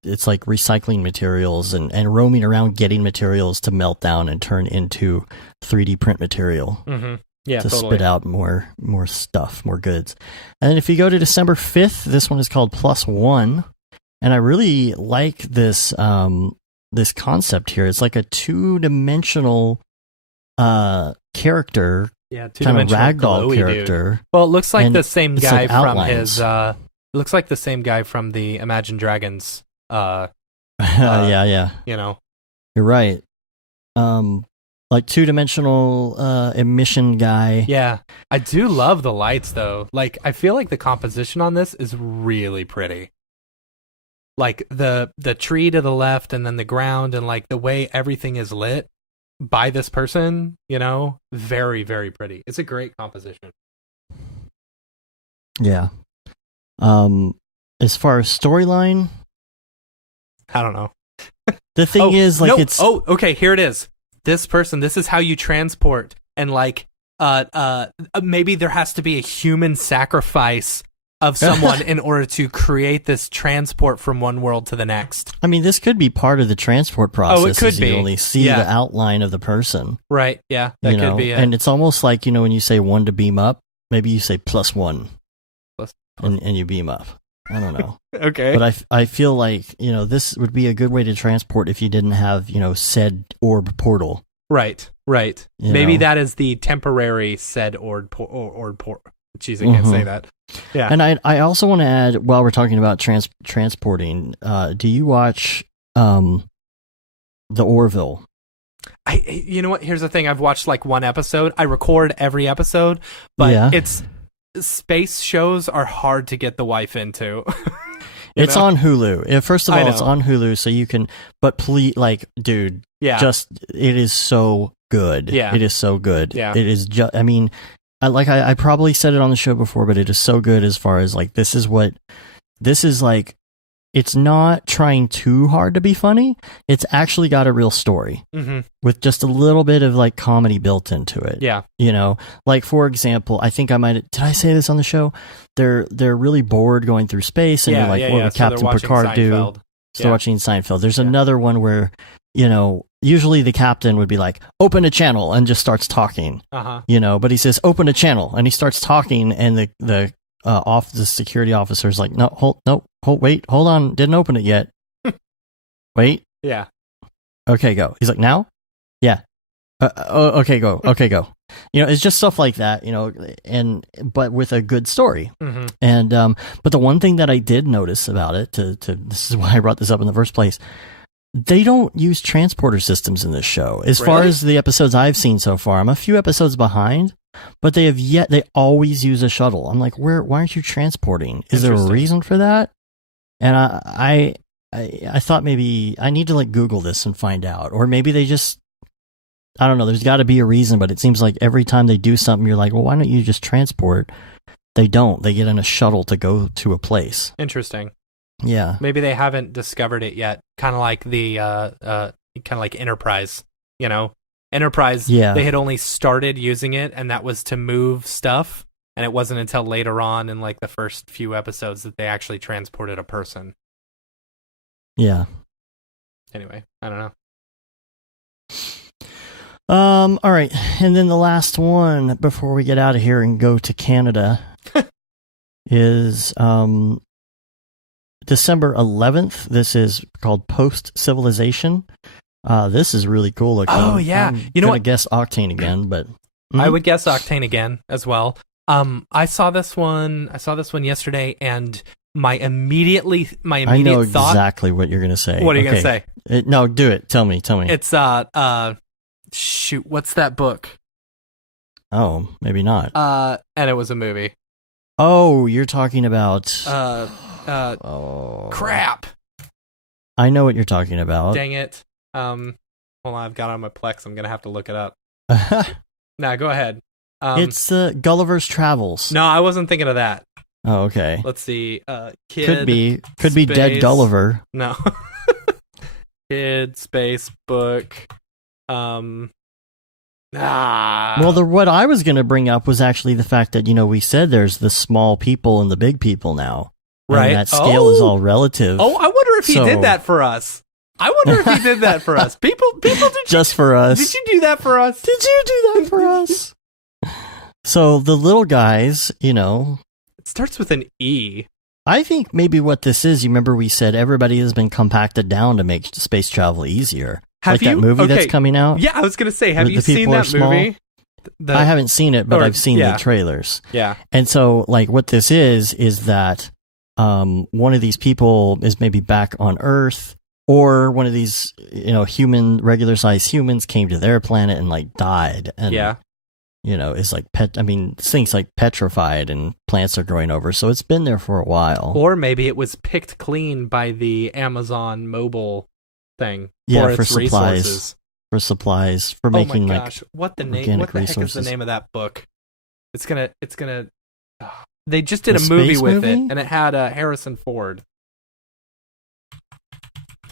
It's like recycling materials and roaming around getting materials to melt down and turn into 3D print material. Mm-hmm. Yeah, to spit out more stuff, more goods. And then if you go to December 5th, this one is called Plus One, and I really like this this concept here. It's like a two-dimensional character, kind of ragdoll character. Dude. Well, it looks like the same guy like from outlines. his. Looks like the same guy from the Imagine Dragons. Yeah. You know, you're right. Like two-dimensional emission guy. Yeah, I do love the lights though. Like, I feel like the composition on this is really pretty. Like the tree to the left, and then the ground, and like the way everything is lit by this person. You know, very, very pretty. It's a great composition. Yeah. As far as storyline, I don't know. The thing is, like, it's... Oh, okay, here it is. This person, this is how you transport. And, like, maybe there has to be a human sacrifice of someone in order to create this transport from one world to the next. I mean, this could be part of the transport process. Oh, it could be. You only see the outline of the person. Right, yeah, that could be it. And it's almost like, when you say one to beam up, maybe you say plus one. And you beam up. I don't know. Okay. But I feel like, this would be a good way to transport if you didn't have, said orb portal. Right. Maybe that is the temporary said orb portal. Jeez, I can't say that. Yeah. And I also want to add, while we're talking about transporting, do you watch the Orville? You know what? Here's the thing. I've watched like one episode. I record every episode, but space shows are hard to get the wife into. It's on Hulu. First of all, it's on Hulu, so you can. But please, like, dude, it is so good. Yeah, it is so good. Yeah, it is. I mean, I probably said it on the show before, but it is so good as far as like this is like. It's not trying too hard to be funny. It's actually got a real story with just a little bit of like comedy built into it. Yeah. Like, for example, I think did I say this on the show? They're really bored going through space, and you're like, what would Captain Picard do? So they're watching Seinfeld. There's another one where, usually the captain would be like, open a channel, and just starts talking, but he says, open a channel, and he starts talking, and the security officer's like, wait, hold on, didn't open it yet. Wait. Yeah. Okay, go. He's like, now? Yeah. Okay, go. Okay, go. It's just stuff like that, but with a good story. And but the one thing that I did notice about it, this is why I brought this up in the first place, they don't use transporter systems in this show. As far as the episodes I've seen so far, I'm a few episodes behind. But they always use a shuttle. I'm like, why aren't you transporting? Is there a reason for that? And I thought maybe I need to like Google this and find out. Or maybe they just, I don't know, there's got to be a reason, but it seems like every time they do something, you're like, well, why don't you just transport? They don't. They get in a shuttle to go to a place. Interesting. Yeah. Maybe they haven't discovered it yet. Kind of like the Enterprise, you know? Enterprise, they had only started using it, and that was to move stuff, and it wasn't until later on in like the first few episodes that they actually transported a person. Yeah. Anyway, I don't know. All right, and then the last one before we get out of here and go to Canada is December 11th. This is called Post Civilization. This is really cool looking. Oh yeah, you know what? I guess Octane again, but I would guess Octane again as well. I saw this one yesterday, and my immediate I know thought, exactly what you're gonna say. What are you gonna say? No, do it. Tell me. It's shoot, what's that book? Oh, maybe not. And it was a movie. Oh, you're talking about crap. I know what you're talking about. Dang it. Hold on, I've got it on my Plex. I'm gonna have to look it up. Nah, go ahead. It's Gulliver's Travels. No, I wasn't thinking of that. Oh, okay. Let's see. Kid. Could be Dead Gulliver. No. Kid space book. Well, what I was going to bring up was actually the fact that, we said there's the small people and the big people now. Right. And that scale is all relative. Oh, I wonder if he did that for us. People just for us. Did you do that for us? Did you do that for us? So the little guys, It starts with an E. I think maybe what this is, you remember we said everybody has been compacted down to make space travel easier. That movie that's coming out? Yeah, I was going to say, have you seen that movie? I haven't seen it, but I've seen the trailers. Yeah. And so, what this is that one of these people is maybe back on Earth, or one of these, regular-sized humans came to their planet and, died. And, is this thing's petrified and plants are growing over, so it's been there for a while. Or maybe it was picked clean by the Amazon mobile thing. For supplies. For supplies, for making what the heck is the name of that book? It's gonna. They just did a movie with it, and it had Harrison Ford.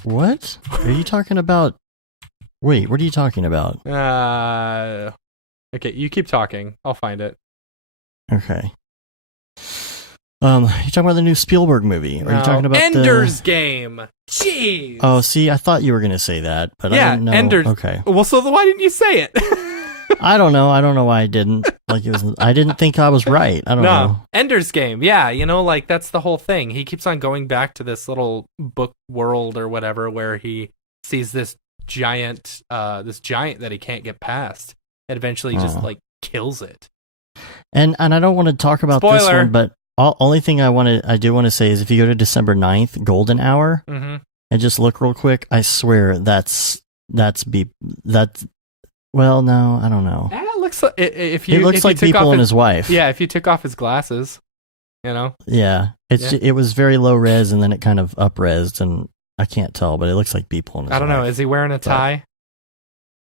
What are you talking about? Wait, what are you talking about? Okay, you keep talking. I'll find it. Okay. You talking about the new Spielberg movie? Are you talking about Ender's Game? Jeez. Oh, see, I thought you were going to say that, but I didn't know. Ender's. Okay. Well, so why didn't you say it? I don't know. I don't know why I didn't. I didn't think I was right. I don't know. Ender's Game. Yeah, that's the whole thing. He keeps on going back to this little book world or whatever, where he sees this giant that he can't get past, and eventually just kills it. And I don't want to talk about this one, but only thing I do want to say is if you go to December 9th, Golden Hour, and just look real quick, I swear well, no, I don't know. It looks like it looks like Beeple and his wife. Yeah, if you took off his glasses, Yeah, it was very low res, and then it kind of up resed, and I can't tell, but it looks like Beeple and his wife. I don't know. Is he wearing a tie?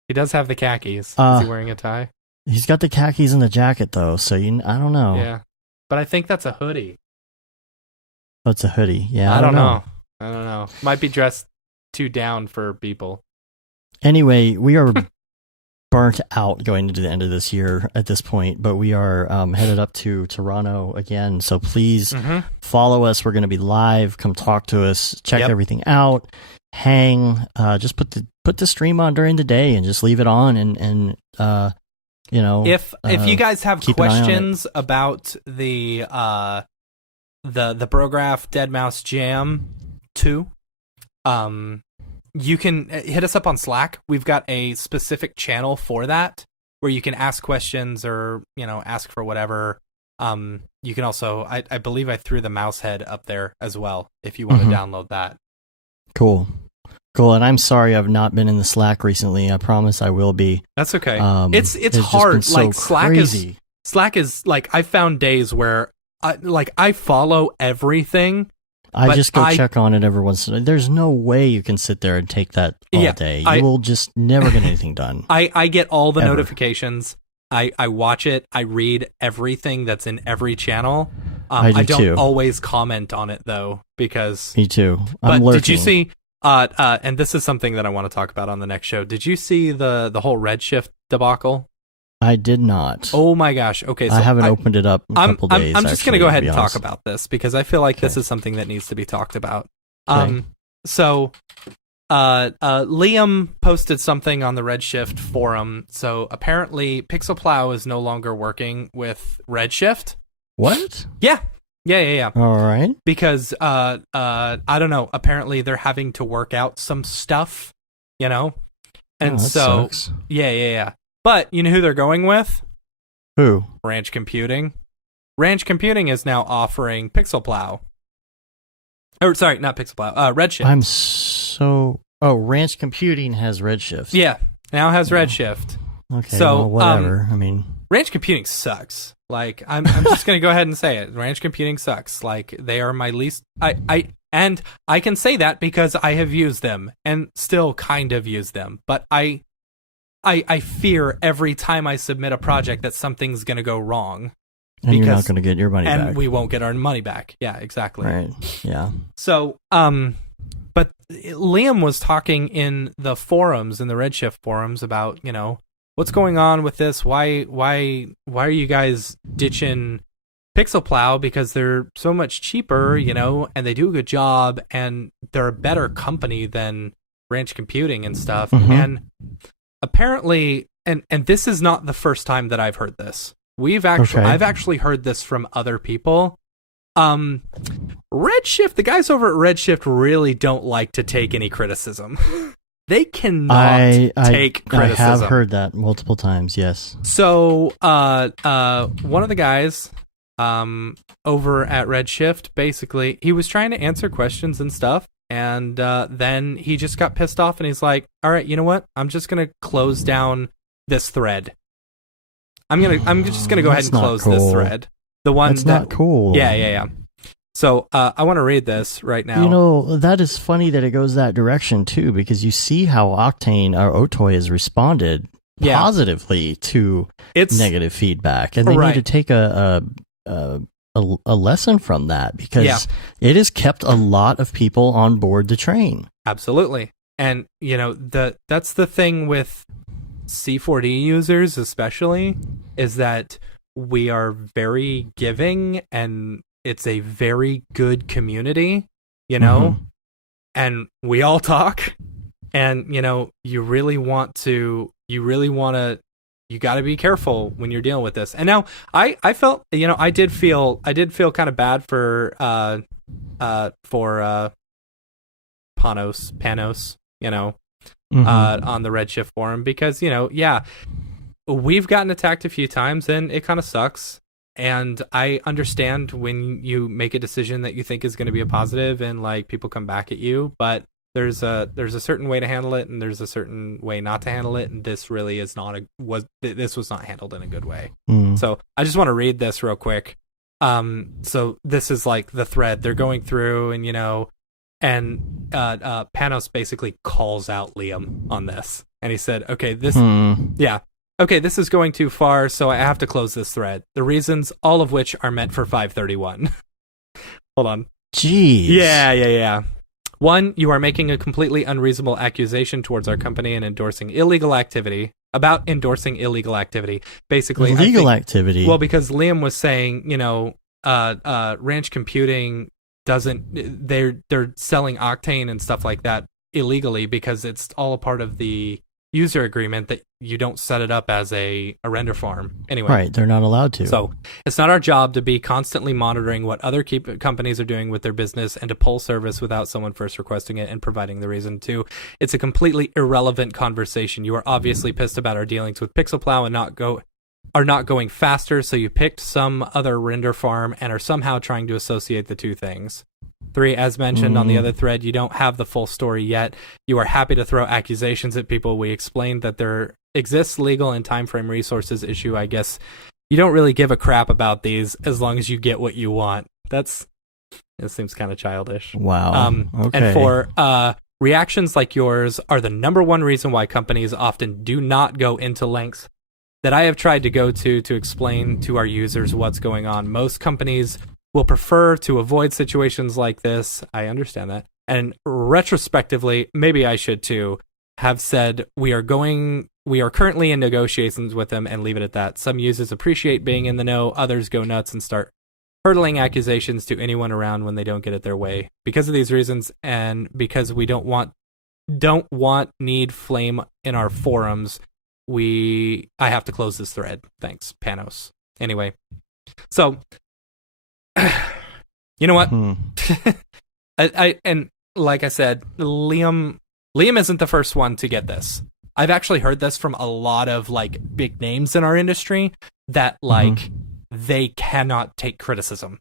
He does have the khakis. Is he wearing a tie? He's got the khakis and the jacket, though, so I don't know. Yeah, but I think that's a hoodie. Oh, it's a hoodie. Yeah, I don't know. Might be dressed too down for people. Anyway, we are burnt out going into the end of this year at this point, but we are headed up to Toronto again. So please follow us. We're going to be live. Come talk to us. Check everything out. Hang. Just put the stream on during the day and just leave it on. And if you guys have questions about the Brograph Dead Mouse Jam 2, you can hit us up on Slack. We've got a specific channel for that where you can ask questions or, ask for whatever. You can also, I believe I threw the mouse head up there as well if you want to download that. Cool. And I'm sorry I've not been in the Slack recently. I promise I will be. That's okay. It's hard. So Slack crazy. is I found days where I follow everything. I just go check on it every once in a while. There's no way you can sit there and take that all day. You will just never get anything done. I get all the notifications. I watch it. I read everything that's in every channel. I don't too. always comment on it though, because Me too. But lurking. did you see? And this is something that I want to talk about on the next show. Did you see the whole Redshift debacle? I did not. Oh my gosh. Okay, so I haven't opened it up in a couple days. I'm just going to go ahead and honest. talk about this because I feel like this is something that needs to be talked about. So Liam posted something on the Redshift forum. So apparently Pixelplow is no longer working with Redshift. What? Yeah. All right. Because I don't know. Apparently they're having to work out some stuff, and that so sucks. yeah. But you know who they're going with? Who? Ranch Computing. Ranch Computing is now offering Pixelplow. Or sorry, not Pixelplow. Redshift. Ranch Computing has Redshift. Yeah, now has Redshift. Okay. So well, whatever. I mean, Ranch Computing sucks. Like I'm just gonna go ahead and say it. Ranch Computing sucks. Like they are my least. I can say that because I have used them and still kind of use them. But I fear every time I submit a project that something's gonna go wrong. And you're not gonna get your money back. And we won't get our money back. Yeah, exactly. Right. Yeah. So but Liam was talking in the forums, in the Redshift forums, about what's going on with this. Why are you guys ditching Pixelplow? Because they're so much cheaper, and they do a good job, and they're a better company than Ranch Computing and stuff. Mm-hmm. And apparently, and this is not the first time that I've heard this. I've actually heard this from other people. Redshift, the guys over at Redshift really don't like to take any criticism. They cannot take criticism. I have heard that multiple times, yes. So, one of the guys over at Redshift, basically, he was trying to answer questions and stuff, and then he just got pissed off, and he's like, all right, you know what? I'm just going to close down this thread. I'm just gonna go ahead and close this thread. The one that's not cool. Yeah. So I want to read this right now. That is funny that it goes that direction too, because you see how Octane or Otoy has responded positively to negative feedback, and they need to take a lesson from that, because it has kept a lot of people on board the train. Absolutely, and that's the thing with C4D users especially, is that we are very giving and it's a very good community, and we all talk, and you got to be careful when you're dealing with this. And now I felt, I did feel kind of bad for Panos, on the Redshift forum, because we've gotten attacked a few times and it kind of sucks, and I understand when you make a decision that you think is going to be a positive and like people come back at you, but there's a certain way to handle it and there's a certain way not to handle it, and this really is this was not handled in a good way. So I just want to read this real quick. So this is like the thread they're going through, and and Panos basically calls out Liam on this, and he said, okay, this is going too far, so I have to close this thread. The reasons, all of which are meant for 531. Hold on. Jeez. Yeah. 1, you are making a completely unreasonable accusation towards our company and endorsing illegal activity. Basically, illegal activity. Well, because Liam was saying, Ranch Computing they're selling Octane and stuff like that illegally, because it's all a part of the user agreement that you don't set it up as a render farm. Anyway, right, they're not allowed to. So it's not our job to be constantly monitoring what other companies are doing with their business and to pull service without someone first requesting it and providing the reason to. It's a completely irrelevant conversation. You are obviously pissed about our dealings with Pixelplow and are not going faster, so you picked some other render farm and are somehow trying to associate the two things. 3, as mentioned on the other thread, you don't have the full story yet. You are happy to throw accusations at people. We explained that there exists legal and time frame resources issue. I guess you don't really give a crap about these as long as you get what you want. It seems kind of childish. Wow. Okay. And 4, reactions like yours are the number one reason why companies often do not go into lengths that I have tried to go to explain to our users what's going on. Most companies will prefer to avoid situations like this. I understand that. And retrospectively, maybe I should too, have said we are currently in negotiations with them and leave it at that. Some users appreciate being in the know, others go nuts and start hurtling accusations to anyone around when they don't get it their way. Because of these reasons, and because we don't want need flame in our forums, I have to close this thread. Thanks, Panos. Anyway, so you know what? I and like I said, Liam isn't the first one to get this. I've actually heard this from a lot of like big names in our industry that like they cannot take criticism.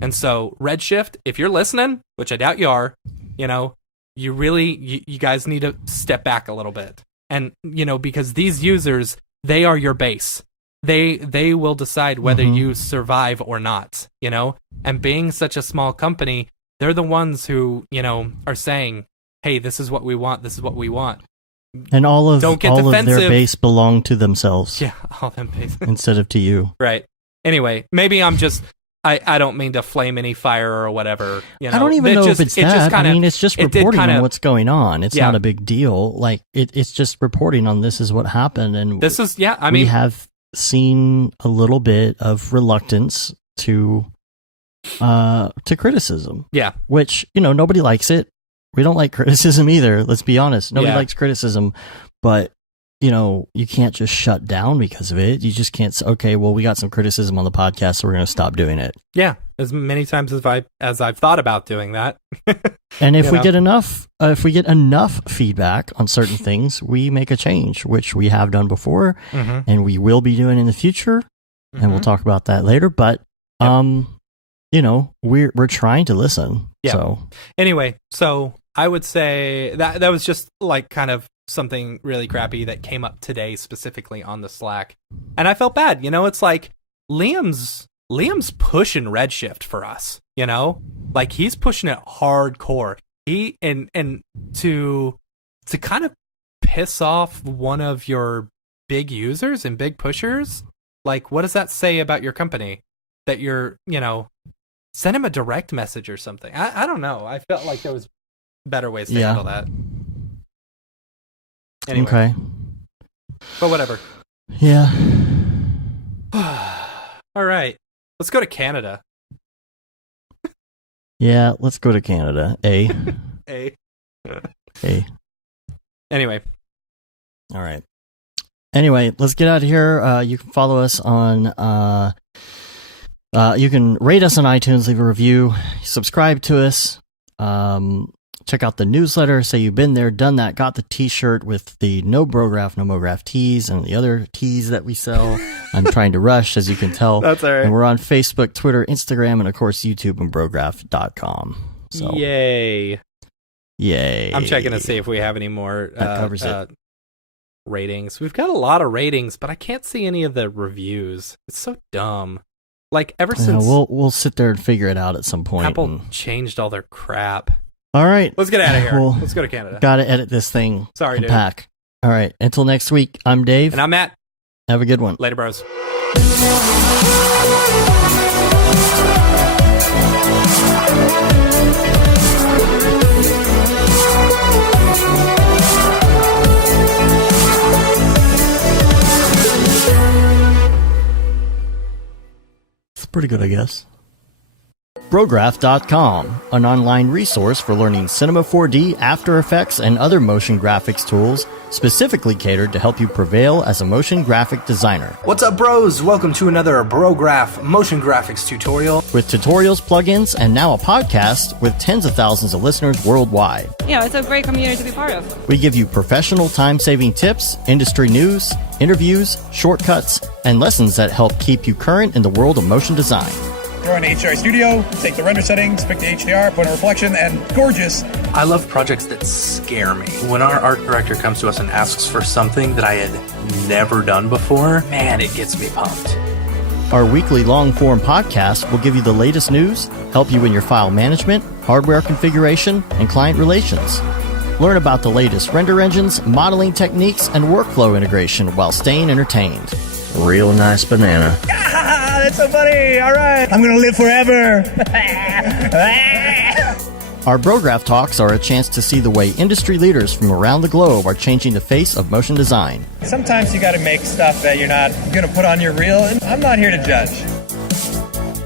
And so Redshift, if you're listening, which I doubt you are, you know, you guys need to step back a little bit. And, you know, because these users, they are your base. They will decide whether you survive or not, you know? And being such a small company, they're the ones who, you know, are saying, hey, this is what we want. This is what we want. And all of their base belong to themselves. Yeah, all them base. Instead of to you. Right. Anyway, maybe I'm just... I don't mean to flame any fire or whatever. You know? I don't even know if it's that. I mean, it's just reporting on what's going on. It's not a big deal. Like it's just reporting on this is what happened, and this is we have seen a little bit of reluctance to criticism. Yeah, which nobody likes it. We don't like criticism either. Let's be honest. Nobody likes criticism, but. You can't just shut down because of it. You just can't say, okay, well, we got some criticism on the podcast, so we're going to stop doing it. Yeah, as many times as I've thought about doing that. And if we get enough feedback on certain things, we make a change, which we have done before, and we will be doing in the future, and we'll talk about that later. But, we're trying to listen. Yeah. So anyway, so I would say that was just like kind of something really crappy that came up today specifically on the Slack, and I felt bad. It's like Liam's pushing Redshift for us. Like he's pushing it hardcore. He and to kind of piss off one of your big users and big pushers. Like, what does that say about your company? That you're send him a direct message or something. I don't know. I felt like there was better ways to handle that. Anyway. Okay. But whatever. Yeah. All right. Let's go to Canada. Yeah, let's go to Canada. A. Anyway. All right. Anyway, let's get out of here. You can follow us on... you can rate us on iTunes, leave a review, subscribe to us. Check out the newsletter, say you've been there, done that, got the t-shirt with the no Brograph, no Mograph tees and the other tees that we sell. I'm trying to rush, as you can tell. That's all right. And we're on Facebook, Twitter, Instagram, and of course, YouTube and Brograph.com. So, Yay. I'm checking to see if we have any more that covers it. Ratings. We've got a lot of ratings, but I can't see any of the reviews. It's so dumb. Like, ever since... We'll sit there and figure it out at some point. Apple changed all their crap. All right. Let's get out of here. Let's go to Canada. Got to edit this thing. Sorry, dude. Pack. All right. Until next week, I'm Dave. And I'm Matt. Have a good one. Later, bros. It's pretty good, I guess. Brograph.com, an online resource for learning Cinema 4D, After Effects, and other motion graphics tools specifically catered to help you prevail as a motion graphic designer. What's up, bros? Welcome to another Brograph motion graphics tutorial. With tutorials, plugins, and now a podcast with tens of thousands of listeners worldwide. Yeah, it's a great community to be part of. We give you professional time-saving tips, industry news, interviews, shortcuts, and lessons that help keep you current in the world of motion design. Go into HDR Studio, take the render settings, pick the HDR, put in a reflection, and gorgeous. I love projects that scare me. When our art director comes to us and asks for something that I had never done before, man, it gets me pumped. Our weekly long-form podcast will give you the latest news, help you in your file management, hardware configuration, and client relations. Learn about the latest render engines, modeling techniques, and workflow integration while staying entertained. Real nice banana. that's so funny. All right. I'm going to live forever. Our Brograph Talks are a chance to see the way industry leaders from around the globe are changing the face of motion design. Sometimes you got to make stuff that you're not going to put on your reel, and I'm not here to judge.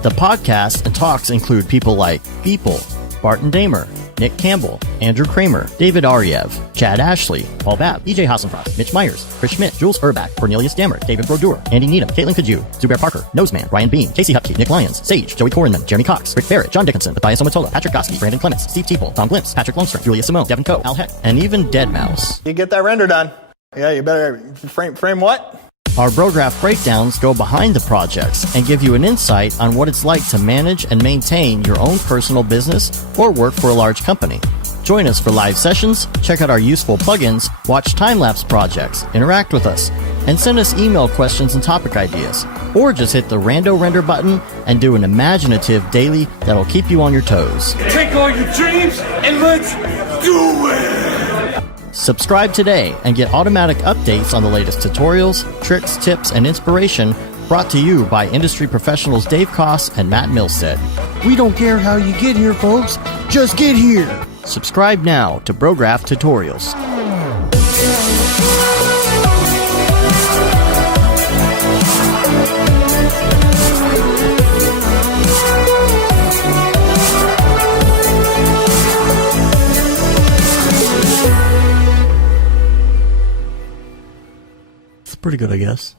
The podcasts and talks include people like Beeple, Barton Damer, Nick Campbell, Andrew Kramer, David Ariev, Chad Ashley, Paul Babb, EJ Hassenfrost, Mitch Myers, Chris Schmidt, Jules Urbach, Cornelius Dammert, David Brodeur, Andy Needham, Caitlin Kaju, Zubair Parker, Noseman, Ryan Bean, Casey Hupke, Nick Lyons, Sage, Joey Korenman, Jeremy Cox, Rick Barrett, John Dickinson, Matthias Omatola, Patrick Goski, Brandon Clements, Steve Teeple, Tom Glimps, Patrick Lundstrom, Julia Simone, Devin Coe, Al Heck, and even Deadmau5. You get that render done. Yeah, you better frame what? Our Brograph breakdowns go behind the projects and give you an insight on what it's like to manage and maintain your own personal business or work for a large company. Join us for live sessions, check out our useful plugins, watch time-lapse projects, interact with us, and send us email questions and topic ideas. Or just hit the Rando Render button and do an imaginative daily that'll keep you on your toes. Take all your dreams and let's do it! Subscribe today and get automatic updates on the latest tutorials, tricks, tips, and inspiration brought to you by industry professionals Dave Koss and Matt Milstead. We don't care how you get here, folks. Just get here. Subscribe now to Brograph Tutorials. It's pretty good, I guess.